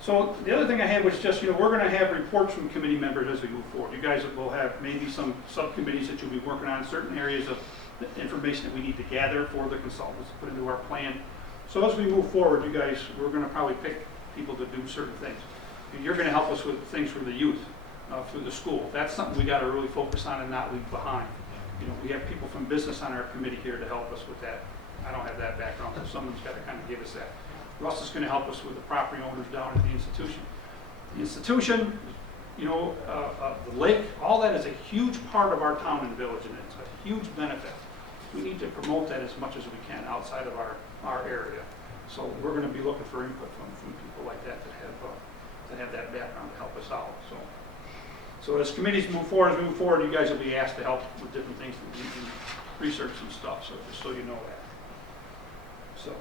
So the other thing I had was just, we're going to have reports from committee members as we move forward. You guys will have maybe some subcommittees that you'll be working on, certain areas of the information that we need to gather for the consultants to put into our plan. So as we move forward, you guys, we're going to probably pick people to do certain things. You're going to help us with things from the youth through the school. That's something we got to really focus on and not leave behind. We have people from business on our committee here to help us with that. I don't have that background, so someone's got to kind of give us that. Russ is going to help us with the property owners down at the institution. The institution, the lake, all that is a huge part of our town and village, and it's a huge benefit. We need to promote that as much as we can outside of our area. So we're going to be looking for input from people like that have that background to help us out. So as committees move forward, you guys will be asked to help with different things, research and stuff. So just so you know that. So.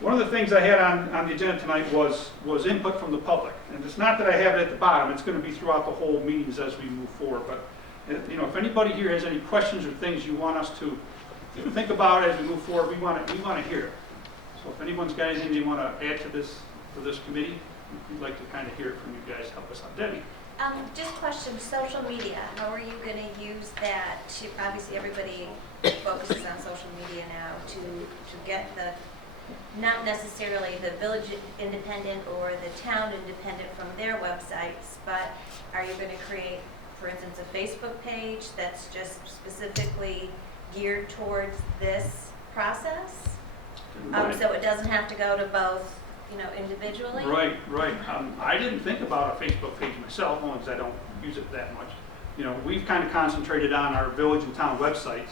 One of the things I had on the agenda tonight was input from the public. And it's not that I have it at the bottom, it's going to be throughout the whole meetings as we move forward. But if anybody here has any questions or things you want us to think about as we move forward, we want to hear it. So if anyone's got anything they want to add to this committee, we'd like to kind of hear it from you guys. Help us out. Debbie? Just question, social media, how are you going to use that to, obviously everybody focuses on social media now, to get the, not necessarily the village independent or the town independent from their websites, but are you going to create, for instance, a Facebook page that's just specifically geared towards this process? So it doesn't have to go to both, individually? Right. I didn't think about a Facebook page myself, only because I don't use it that much. We've kind of concentrated on our village and town websites,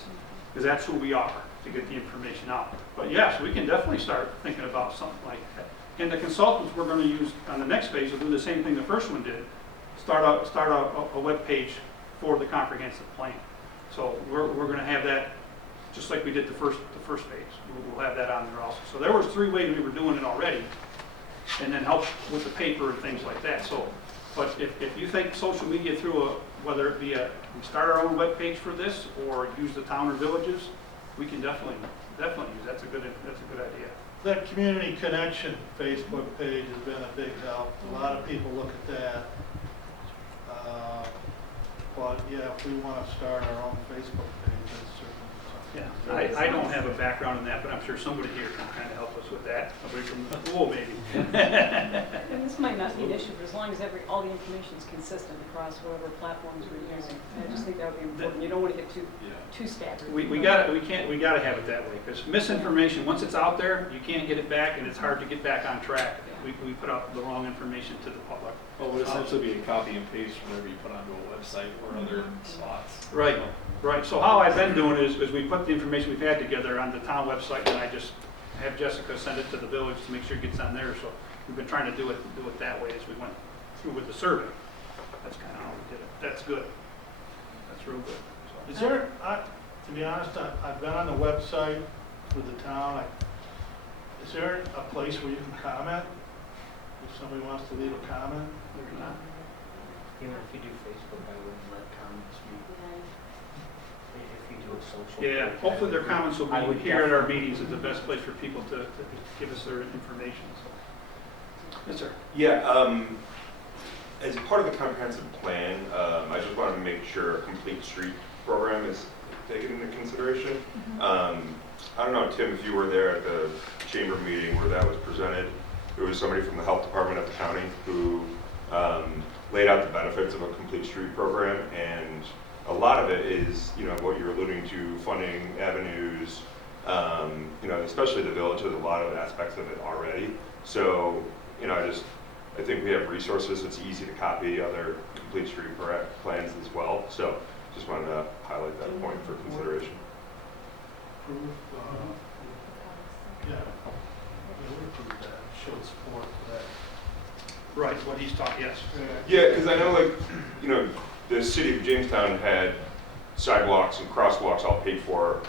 because that's who we are, to get the information out. But yes, we can definitely start thinking about something like that. And the consultants we're going to use on the next phase will do the same thing the first one did. Start a web page for the comprehensive plan. So we're going to have that just like we did the first phase. We'll have that on there also. So there was 3 ways we were doing it already, and then help with the paper and things like that. So, but if you think social media through whether it be we start our own web page for this or use the town or villages, we can definitely use. That's a good idea. That Community Connection Facebook page has been a big help. A lot of people look at that. But yeah, if we want to start our own Facebook page, that's certainly something. Yeah, I don't have a background in that, but I'm sure somebody here can kind of help us with that. Somebody from the school, maybe. And this might not be an issue, but as long as all the information is consistent across whatever platforms we're using, I just think that would be important. You don't want to get too staggered. We got to have it that way, because misinformation, once it's out there, you can't get it back, and it's hard to get back on track. We put out the wrong information to the public. Well, it would essentially be a copy and paste from whatever you put onto a website or other spots. Right. So how I've been doing is we put the information we've had together on the town website, and I just have Jessica send it to the village to make sure it gets on there. So we've been trying to do it that way as we went through with the survey. That's kind of how we did it. That's good. That's real good. So. Is there, to be honest, I've been on the website for the town. Is there a place where you can comment? If somebody wants to leave a comment? There's not. Even if you do Facebook, I wouldn't let comments be. If you do a social. Yeah, page, hopefully their comments will I be would here at our definitely- meetings is the best place for people to give us their information. So. Yes, sir. Yeah, as part of the comprehensive plan, I just wanted to make sure a complete street program is taken into consideration. I don't know, Tim, if you were there at the chamber meeting where that was presented, there was somebody from the health department at the county who laid out the benefits of a complete street program, and a lot of it is, what you're alluding to, funding avenues, You know, especially the village has a lot of aspects of it already. So, you know, I think we have resources. It's easy to copy other complete street plans as well. So just wanted to highlight that point for consideration. Approve, yeah, we approve that, show support for that. Right, what he's talking, yes. Yeah, because I know, like, you know, the city of Jamestown had sidewalks and crosswalks all paid for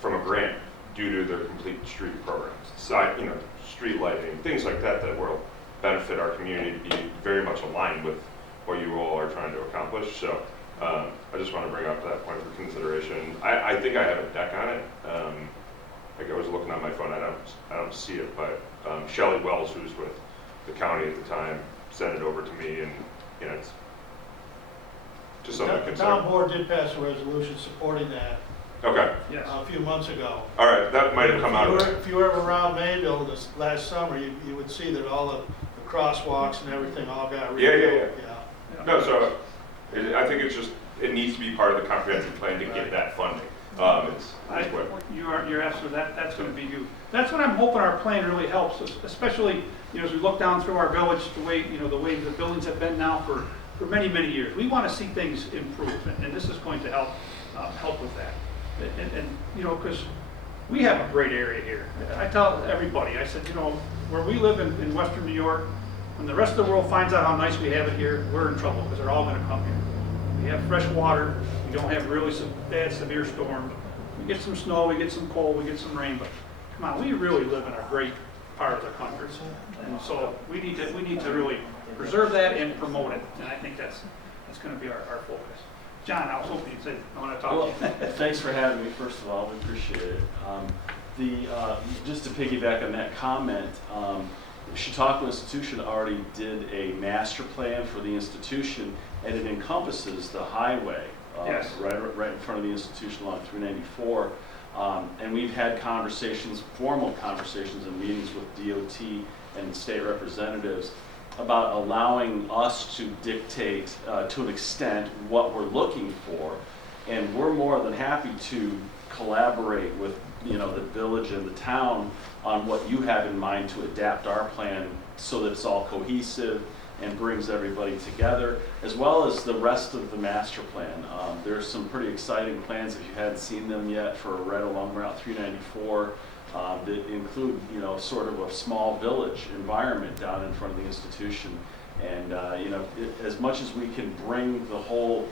from a grant due to their complete street programs. You know, street lighting, things like that that will benefit our community to be very much aligned with what you all are trying to accomplish. So I just want to bring up that point for consideration. I think I have a deck on it. Like I was looking on my phone, I don't see it, but Shelley Wells, who's with the county at the time, sent it over to me, and you know, it's just something to The consider. town board did pass a resolution supporting that Okay, Yes. a few months ago. all right, that might have come out of it. If you were ever around Mayville this last summer, you would see that all the crosswalks and everything all got Yeah. rebuilt. No, so I think it's just, it needs to be part of the comprehensive plan to get that funding. You're absolutely, that's going to be you. That's what I'm hoping our plan really helps, especially, you know, as we look down through our village, the way the buildings have been now for many, many years. We want to see things improve, and this is going to help with that. And you know, because we have a great area here. I tell everybody, I said, you know, where we live in Western New York, when the rest of the world finds out how nice we have it here, we're in trouble because they're all going to come here. We have fresh water. We don't have really some bad, severe storms. We get some snow, we get some cold, we get some rain, but come on, we really live in a great part of the country. And so we need to really preserve that and promote it. And I think that's going to be our focus. John, I was hoping you'd say, I want to talk to you. Thanks for having me, first of all, we appreciate it. Just to piggyback on that comment, the Chautauqua Institution already did a master plan for the institution, and it encompasses the highway Yes. right in front of the institution along 394. And we've had formal conversations and meetings with DOT and state representatives about allowing us to dictate to an extent what we're looking for. And we're more than happy to collaborate with the village and the town on what you have in mind to adapt our plan so that it's all cohesive and brings everybody together, as well as the rest of the master plan. There's some pretty exciting plans, if you hadn't seen them yet, for right along Route 394 that include, sort of a small village environment down in front of the institution. And, as much as we can bring the whole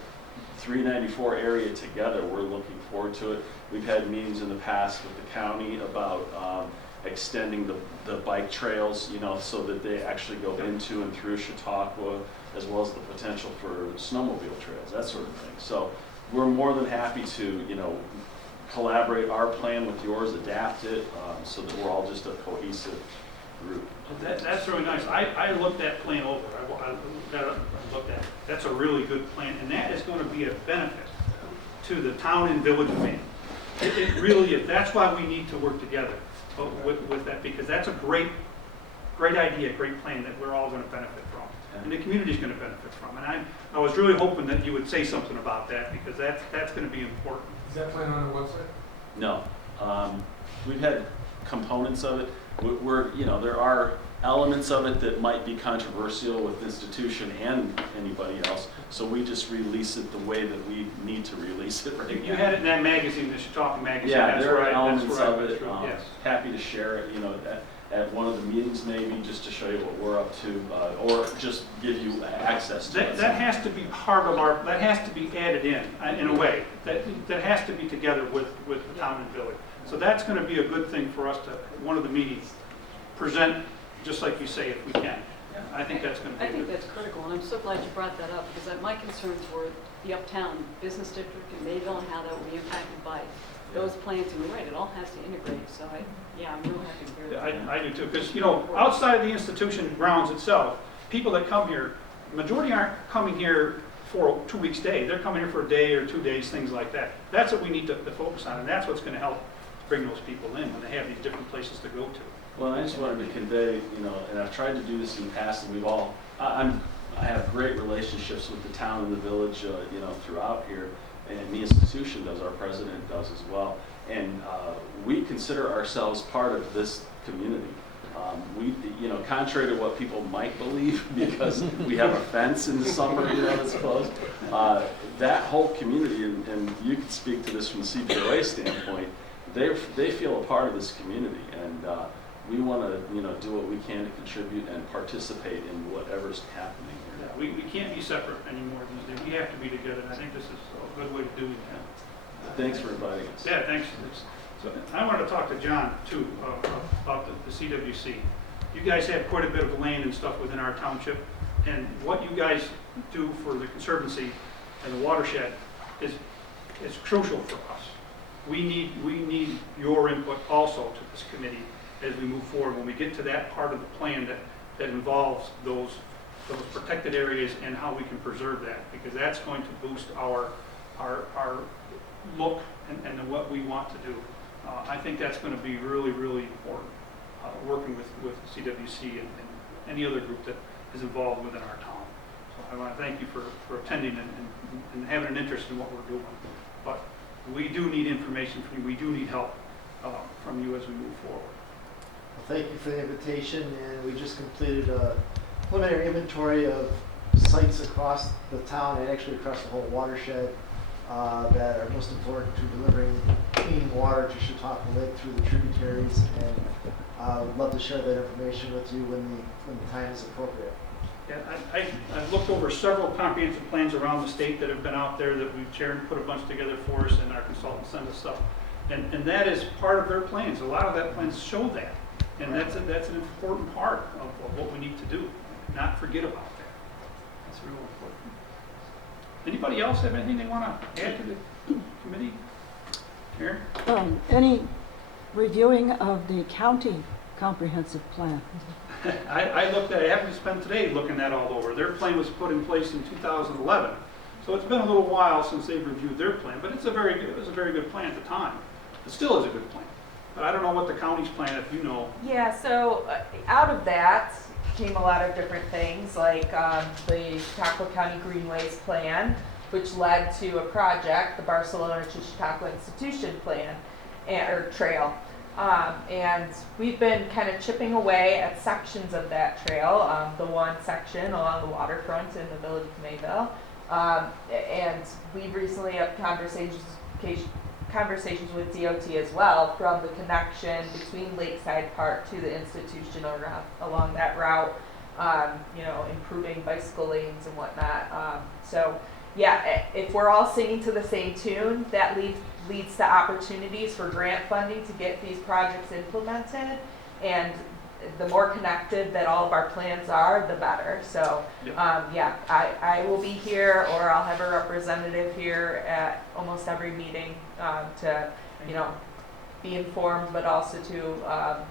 394 area together, we're looking forward to it. We've had meetings in the past with the county about extending the bike trails, so that they actually go into and through Chautauqua, as well as the potential for snowmobile trails, that sort of thing. So we're more than happy to, collaborate our plan with yours, adapt it, so that we're all just a cohesive group. That's really nice. I looked that plan over. I looked at it. That's a really good plan, and that is going to be a benefit to the town and village of Maine. It really is. That's why we need to work together with that, because that's a great idea, great plan that we're all going to benefit from, and the community is going to benefit from. And I was really hoping that you would say something about that, because that's going to be important. Is that plan on the website? No. We've had components of it. There are elements of it that might be controversial with the institution and anybody else, so we just release it the way that we need to release it right now. You had it in that magazine, the Chautauqua magazine. Yeah, That's there are where elements I of went it. through. Yes. Happy to share it, at one of the meetings maybe, just to show you what we're up to, or just give you access to it. That has to be part of that has to be added in a way. That has to be together with the town and village. So that's going to be a good thing for us to, one of the meetings, present, just like you say, if we can. I think that's going to be I think good. that's critical, and I'm so glad you brought that up, because my concerns were the uptown business district in Mayville and how that would be impacted by those plans, and you're right, it all has to integrate, so I'm really happy to hear that. I do too, because, outside of the institution grounds itself, people that come here, majority aren't coming here for a 2 week stay. They're coming here for a day or 2 days, things like that. That's what we need to focus on, and that's what's going to help bring those people in when they have these different places to go to. Well, I just wanted to convey, and I've tried to do this in the past, and I have great relationships with the town and the village, throughout here, and the institution does, our president does as well. And we consider ourselves part of this community. We, contrary to what people might believe, because we have a fence in the summer, that's closed, that whole community, and you can speak to this from the CPOA standpoint, they feel a part of this community, and we want to, do what we can to contribute and participate in whatever's happening here. Yeah, we can't be separate anymore these days. We have to be together, and I think this is a good way to do it. Thanks for inviting us. Yeah, thanks. So I wanted to talk to John, too, about the CWC. You guys have quite a bit of land and stuff within our township, and what you guys do for the Conservancy and the watershed is crucial for us. We need your input also to this committee as we move forward, when we get to that part of the plan that involves those protected areas and how we can preserve that, because that's going to boost our look and what we want to do. I think that's going to be really, really important, working with CWC and any other group that is involved within our town. So I want to thank you for attending and having an interest in what we're doing. But we do need information from you. We do need help from you as we move forward. Well, thank you for the invitation, and we just completed a preliminary inventory of sites across the town and actually across the whole watershed that are most important to delivering clean water to Chautauqua Lake through the tributaries, and I would love to share that information with you when the time is appropriate. Yeah, I've looked over several comprehensive plans around the state that have been out there that Sharon put a bunch together for us, and our consultants send us stuff. And that is part of their plans. A lot of that plans show that. And that's an important part of what we need to do. Not forget about that. That's real important. Anybody else have anything they want to add to the committee? Karen? Any reviewing of the county comprehensive plan? I happened to spend today looking that all over. Their plan was put in place in 2011. So it's been a little while since they've reviewed their plan, but it was a very good plan at the time. It still is a good plan. But I don't know what the county's plan, if you know. Yeah, so out of that came a lot of different things, like the Chautauqua County Greenways Plan, which led to a project, the Barcelona to Chautauqua Institution Plan, or Trail. And we've been kind of chipping away at sections of that trail, the one section along the waterfront in the village of Mayville. And we've recently had conversations with DOT as well, from the connection between Lakeside Park to the institution along that route, improving bicycle lanes and whatnot. So yeah, if we're all singing to the same tune, that leads to opportunities for grant funding to get these projects implemented. And the more connected that all of our plans are, the better. So I will be here, or I'll have a representative here at almost every meeting to be informed, but also to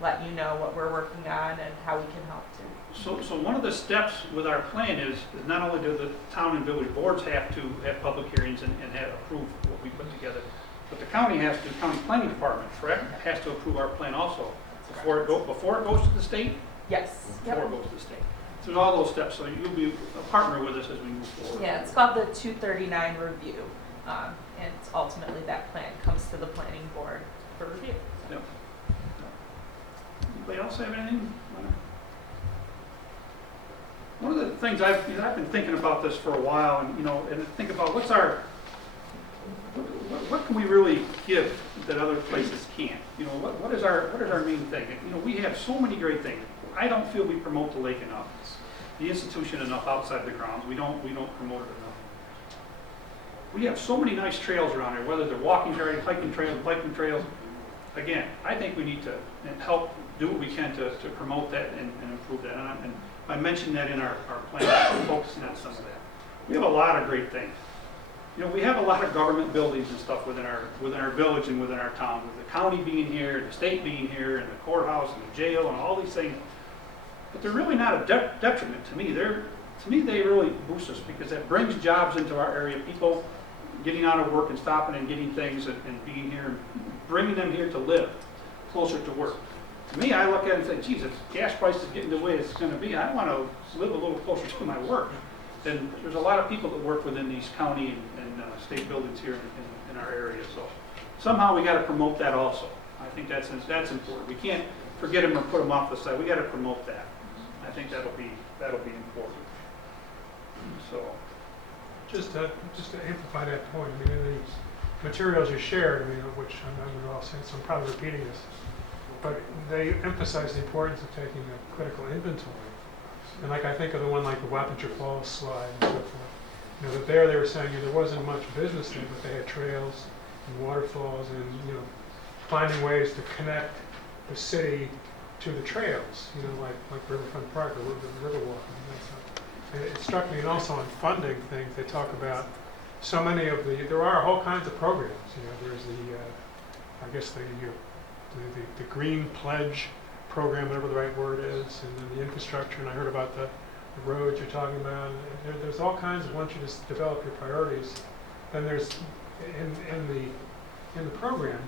let you know what we're working on and how we can help too. So one of the steps with our plan is not only do the town and village boards have to have public hearings and approve what we put together, but the county planning department, correct, has to approve our plan also. Before it goes to the state? Yes. Before it goes to the state. So there's all those steps, so you'll be a partner with us as we move forward. Yeah, it's called the 239 review, and ultimately that plan comes to the planning board for review. Yep. Anybody else have anything? One of the things I've been thinking about this for a while, and think about what can we really give that other places can't? What is our main thing? We have so many great things. I don't feel we promote the lake enough, the institution enough outside the grounds. We don't promote it enough. We have so many nice trails around here, whether they're walking trails, hiking trails, biking trails. Again, I think we need to help do what we can to promote that and improve that. And I mentioned that in our plan, we're focusing on some of that. We have a lot of great things. We have a lot of government buildings and stuff within our village and within our town, with the county being here, the state being here, and the courthouse and the jail and all these things. But they're really not a detriment to me. They really boost us, because that brings jobs into our area. People getting out of work and stopping and getting things and being here and bringing them here to live closer to work. To me, I look at it and say, geez, if gas prices getting the way it's going to be, I want to live a little closer to my work. And there's a lot of people that work within these county and state buildings here in our area. So somehow we got to promote that also. I think that's important. We can't forget them or put them off the side. We got to promote that. I think that'll be important. So Just to amplify that point, I mean, in the materials you shared, I mean, which I'm all saying, so I'm probably repeating this, but they emphasize the importance of taking a critical inventory. And like I think of the one like the Wappinger Falls slide and so forth. You know, that there they were saying there wasn't much business there, but they had trails and waterfalls and, you know, finding ways to connect the city to the trails, you know, like Riverfront Park or Riverwalk. And it struck me, and also on funding things, they talk about so many of there are all kinds of programs. You know, there's I guess the Green Pledge program, whatever the right word is, and then the infrastructure, and I heard about the roads you're talking about. There's all kinds of, once you just develop your priorities, then there's, in the program,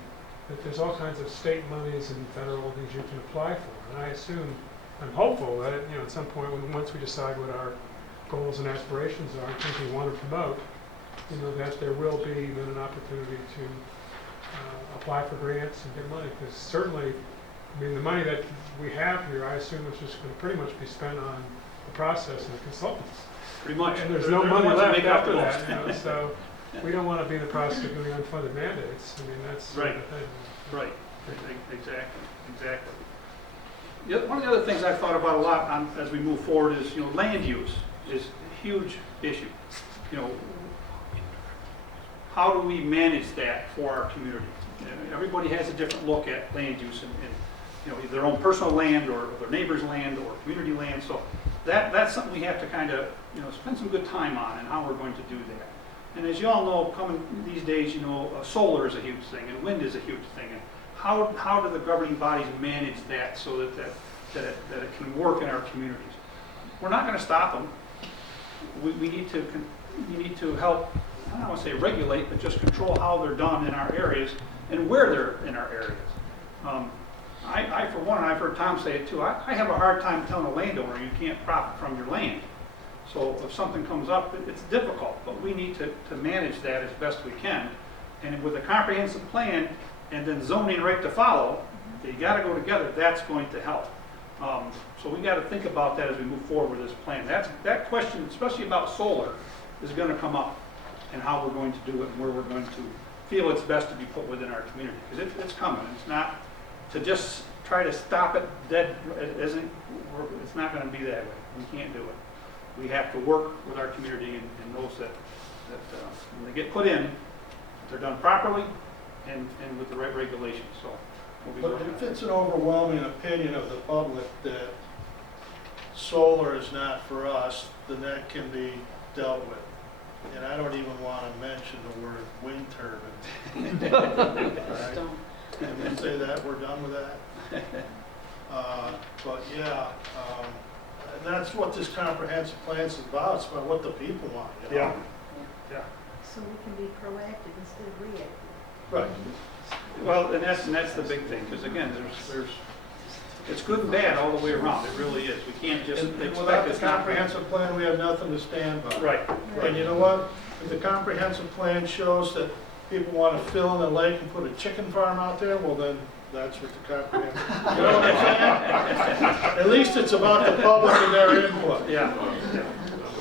that there's all kinds of state monies and federal things you can apply for. And I assume, I'm hopeful that, you know, at some point, once we decide what our goals and aspirations are, and things we want to promote, you know, that there will be then an opportunity to apply for grants and get money. Because certainly, I mean, the money that we have here, I assume is just going to pretty much be spent on the process and the consultants. pretty much. And there's They're no the money ones that left make up after the that, most. you know, so we don't want to be in the process of doing unfunded mandates. I mean, that's Right. the thing. Right, exactly. One of the other things I've thought about a lot as we move forward is, you know, land use is a huge issue. You know, how do we manage that for our community? You know, everybody has a different look at land use and you know, either their own personal land or their neighbor's land or community land. So that's something we have to kind of, you know, spend some good time on and how we're going to do that. And as you all know, coming these days, you know, solar is a huge thing and wind is a huge thing. And how do the governing bodies manage that so that it can work in our communities? We're not going to stop them. We need to help, I don't want to say regulate, but just control how they're done in our areas and where they're in our areas. I for one, and I've heard Tom say it too, I have a hard time telling a landowner you can't profit from your land. So if something comes up, it's difficult, but we need to manage that as best we can. And with a comprehensive plan and then zoning right to follow, they got to go together, that's going to help. So we got to think about that as we move forward with this plan. That question, especially about solar, is going to come up and how we're going to do it and where we're going to feel it's best to be put within our community. Because it's coming. It's not to just try to stop it dead. It's not going to be that way. We can't do it. We have to work with our community and those that when they get put in, they're done properly and with the right regulations. So we'll be But working if on it's an overwhelming opinion of the public that solar is not for us, then that can be dealt with. And I don't even want to mention the word wind turbine. Right? Can we say that, we're done with that? But yeah, and that's what this comprehensive plan is about. It's about what the people want, you know? Yeah. So we can be proactive instead of reactive. Right. Well, and that's the big thing, because again, there's it's good and bad all the way around. It really is. We can't just And expect without the it's not. comprehensive plan, we have nothing to stand by. Right. And you know what? If the comprehensive plan shows that people want to fill in the lake and put a chicken farm out there, well then, that's what the comprehensive, you know what I'm saying? At least it's about the public and their input. Yeah.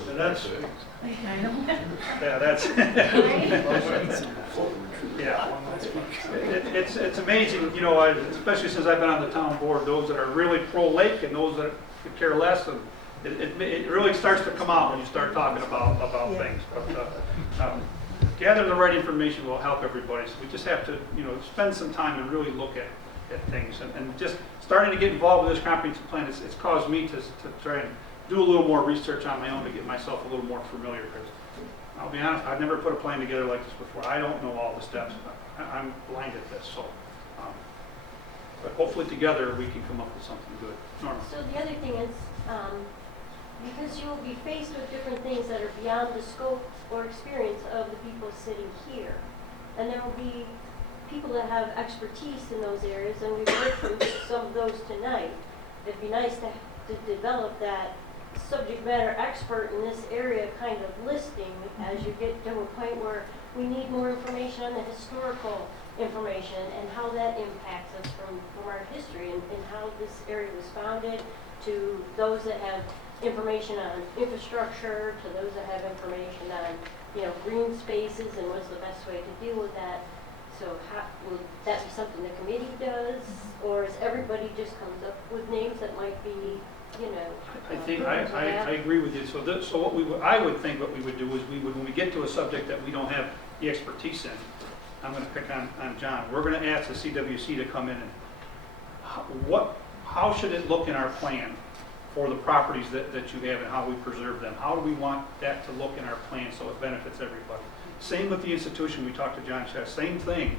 And that's, Yeah, that's. Yeah. It's amazing, you know, especially since I've been on the town board, those that are really pro-lake and those that could care less, and it really starts to come out when you start talking about things. But gathering the right information will help everybody. So we just have to, you know, spend some time and really look at things. And just starting to get involved with this comprehensive plan, it's caused me to try and do a little more research on my own to get myself a little more familiar. Because I'll be honest, I've never put a plan together like this before. I don't know all the steps. I'm blind at this. So, but hopefully together we can come up with something good. Norma. So the other thing is, because you will be faced with different things that are beyond the scope or experience of the people sitting here, and there will be people that have expertise in those areas, and we've heard from some of those tonight. It'd be nice to develop that subject matter expert in this area kind of listing as you get to a point where we need more information on the historical information and how that impacts us from our history and how this area was founded, to those that have information on infrastructure, to those that have information on, you know, green spaces and what's the best way to deal with that. So how, will that be something the committee does, or is everybody just comes up with names that might be, you know? I think, I agree with you. So what I would think what we would do is when we get to a subject that we don't have the expertise in, I'm going to pick on John. We're going to ask the CWC to come in and how should it look in our plan for the properties that you have and how we preserve them? How do we want that to look in our plan so it benefits everybody? Same with the institution. We talked to John Chess, same thing.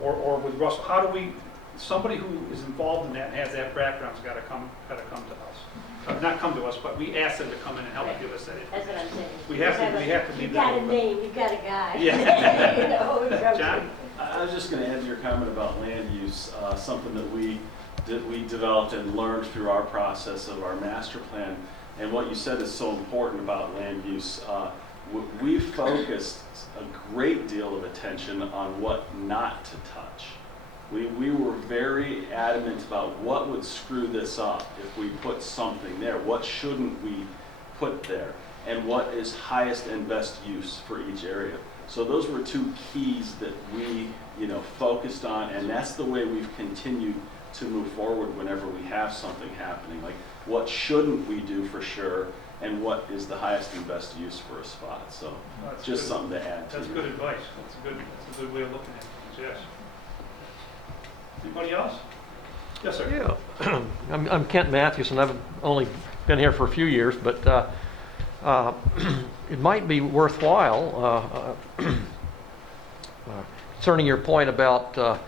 Or with Russell, how do we, somebody who is involved in that and has that background's got to come to us. Not come to us, but we ask them to come in and help give us that That's information. what I'm saying. We have to leave You've that got a open. name, you've got a guy. Yeah. You know, John? I was just going to add to your comment about land use, something that we developed and learned through our process of our master plan. And what you said is so important about land use. We focused a great deal of attention on what not to touch. We were very adamant about what would screw this up if we put something there. What shouldn't we put there? And what is highest and best use for each area. So those were two keys that we, focused on, and that's the way we've continued to move forward whenever we have something happening. Like, what shouldn't we do for sure, and what is the highest and best use for a spot. So That's just good. something to add to. That's good advice. That's a good way of looking at things, yes. Anybody else? Yes, sir. Yeah, I'm Kent Matthews, and I've only been here for a few years, but it might be worthwhile concerning your point about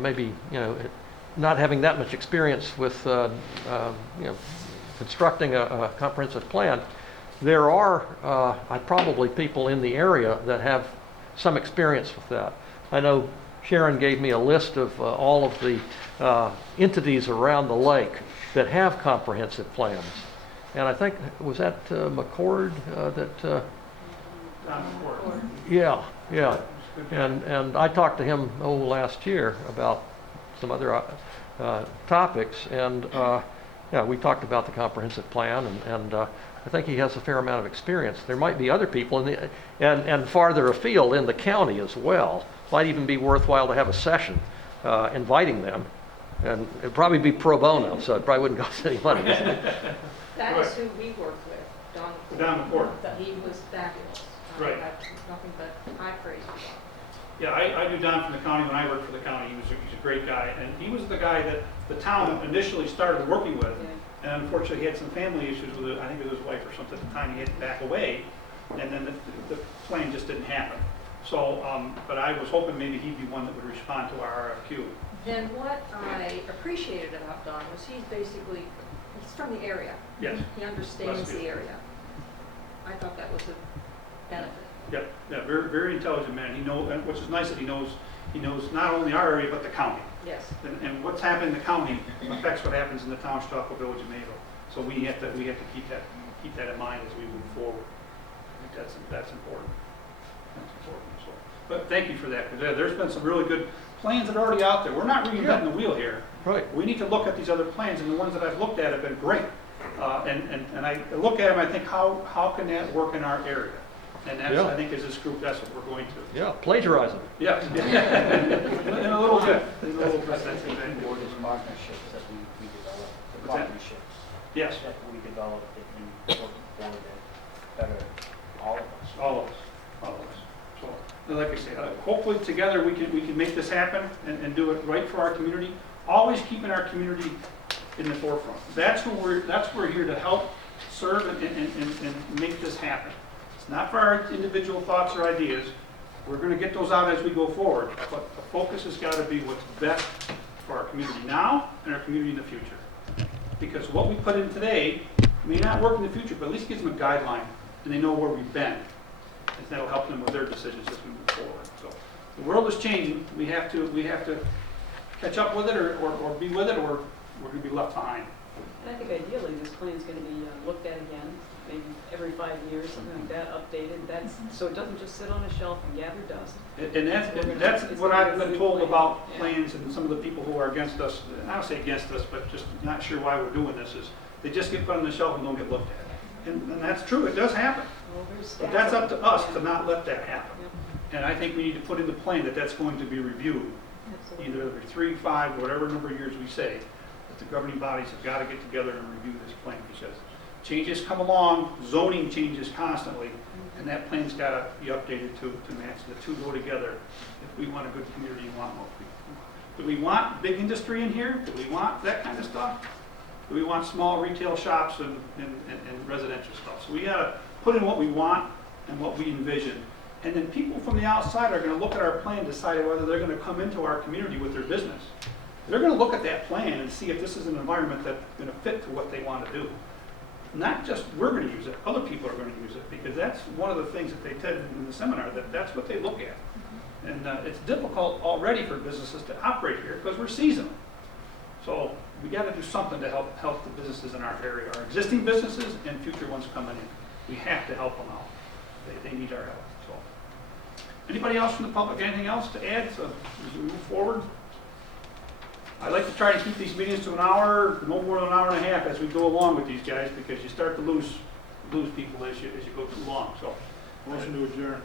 maybe not having that much experience with constructing a comprehensive plan. There are probably people in the area that have some experience with that. I know Sharon gave me a list of all of the entities around the lake that have comprehensive plans. And I think, was that McCord that... McCord. Yeah. And I talked to him last year about some other topics, and we talked about the comprehensive plan, and I think he has a fair amount of experience. There might be other people and farther afield in the county as well. Might even be worthwhile to have a session inviting them, and it'd probably be pro bono, so it probably wouldn't cost any money. That is who we worked with, Don McCord. He was fabulous. Right. I have nothing but high praise for him. Yeah, I knew Don from the county when I worked for the county. He's a great guy, and he was the guy that the town initially started working with, and unfortunately he had some family issues with I think it was his wife or something at the time. He had to back away, and then the plan just didn't happen. So, but I was hoping maybe he'd be one that would respond to our RFQ. Then what I appreciated about Don was he's from the area. Yes. He understands the area. I thought that was a benefit. Yep, yeah, very, very intelligent man. He knows, which is nice that he knows not only our area but the county. Yes. And what's happening in the county affects what happens in the town, Chautauqua Village, and Mayville. So we have to keep that in mind as we move forward. I think that's important. That's important. So, but thank you for that, because there's been some really good plans that are already out there. We're not reinventing the wheel here. Right. We need to look at these other plans, and the ones that I've looked at have been great. And I look at them, I think, how can that work in our area? And that's, I think, as this group, that's what we're going to. Yeah, plagiarism. Yeah. In a little bit. That's exactly. Board is partnerships that we developed. The What's that? partnerships. Yes. That we developed and working forward that better all of us. All of us. So, like I said, hopefully together we can make this happen and do it right for our community. Always keeping our community in the forefront. That's we're here to help serve and make this happen. It's not for our individual thoughts or ideas. We're going to get those out as we go forward, but the focus has got to be what's best for our community now and our community in the future. Because what we put in today may not work in the future, but at least gives them a guideline and they know where we've been. And that'll help them with their decisions as we move forward. So the world is changing. We have to catch up with it or be with it, or we're going to be left behind. And I think ideally this plan is going to be looked at again maybe every 5 years, something like that, updated. That's, so it doesn't just sit on a shelf and gather dust. And that's It's what gonna I've be a been good told plan. about Yeah. plans and some of the people who are against us, and I don't say against us, but just not sure why we're doing this, is they just get put on the shelf and don't get looked at. And that's true, it does happen. Well, there's But stats that's up to us yeah. to not let that happen. Yeah, And I think we need to put in the plan that that's going to be reviewed, absolutely. either every 3, 5, whatever number of years we say, that the governing bodies have got to get together and review this plan, because changes come along, zoning changes constantly, and that plan's got to be updated to match. The two go together if we want a good community and want more people. Do we want big industry in here? Do we want that kind of stuff? Do we want small retail shops and residential stuff? So we got to put in what we want and what we envision. And then people from the outside are going to look at our plan and decide whether they're going to come into our community with their business. They're going to look at that plan and see if this is an environment that's going to fit to what they want to do. Not just we're going to use it, other people are going to use it, because that's one of the things that they said in the seminar, that's what they look at. And it's difficult already for businesses to operate here because we're seasonal. So we got to do something to help the businesses in our area, our existing businesses and future ones coming in. We have to help them out. They need our help. So, anybody else from the public, anything else to add as we move forward? I like to try to keep these meetings to an hour, no more than an hour and a half as we go along with these guys, because you start to lose people as you go too long. So, Motion to adjourn.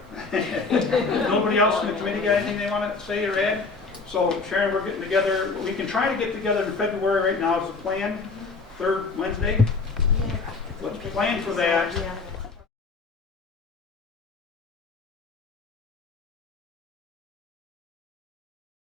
nobody else in the committee got anything they want to say or add? So Sharon, we're getting together. We can try to get together in February right now is the plan. Third Wednesday. Let's plan for that.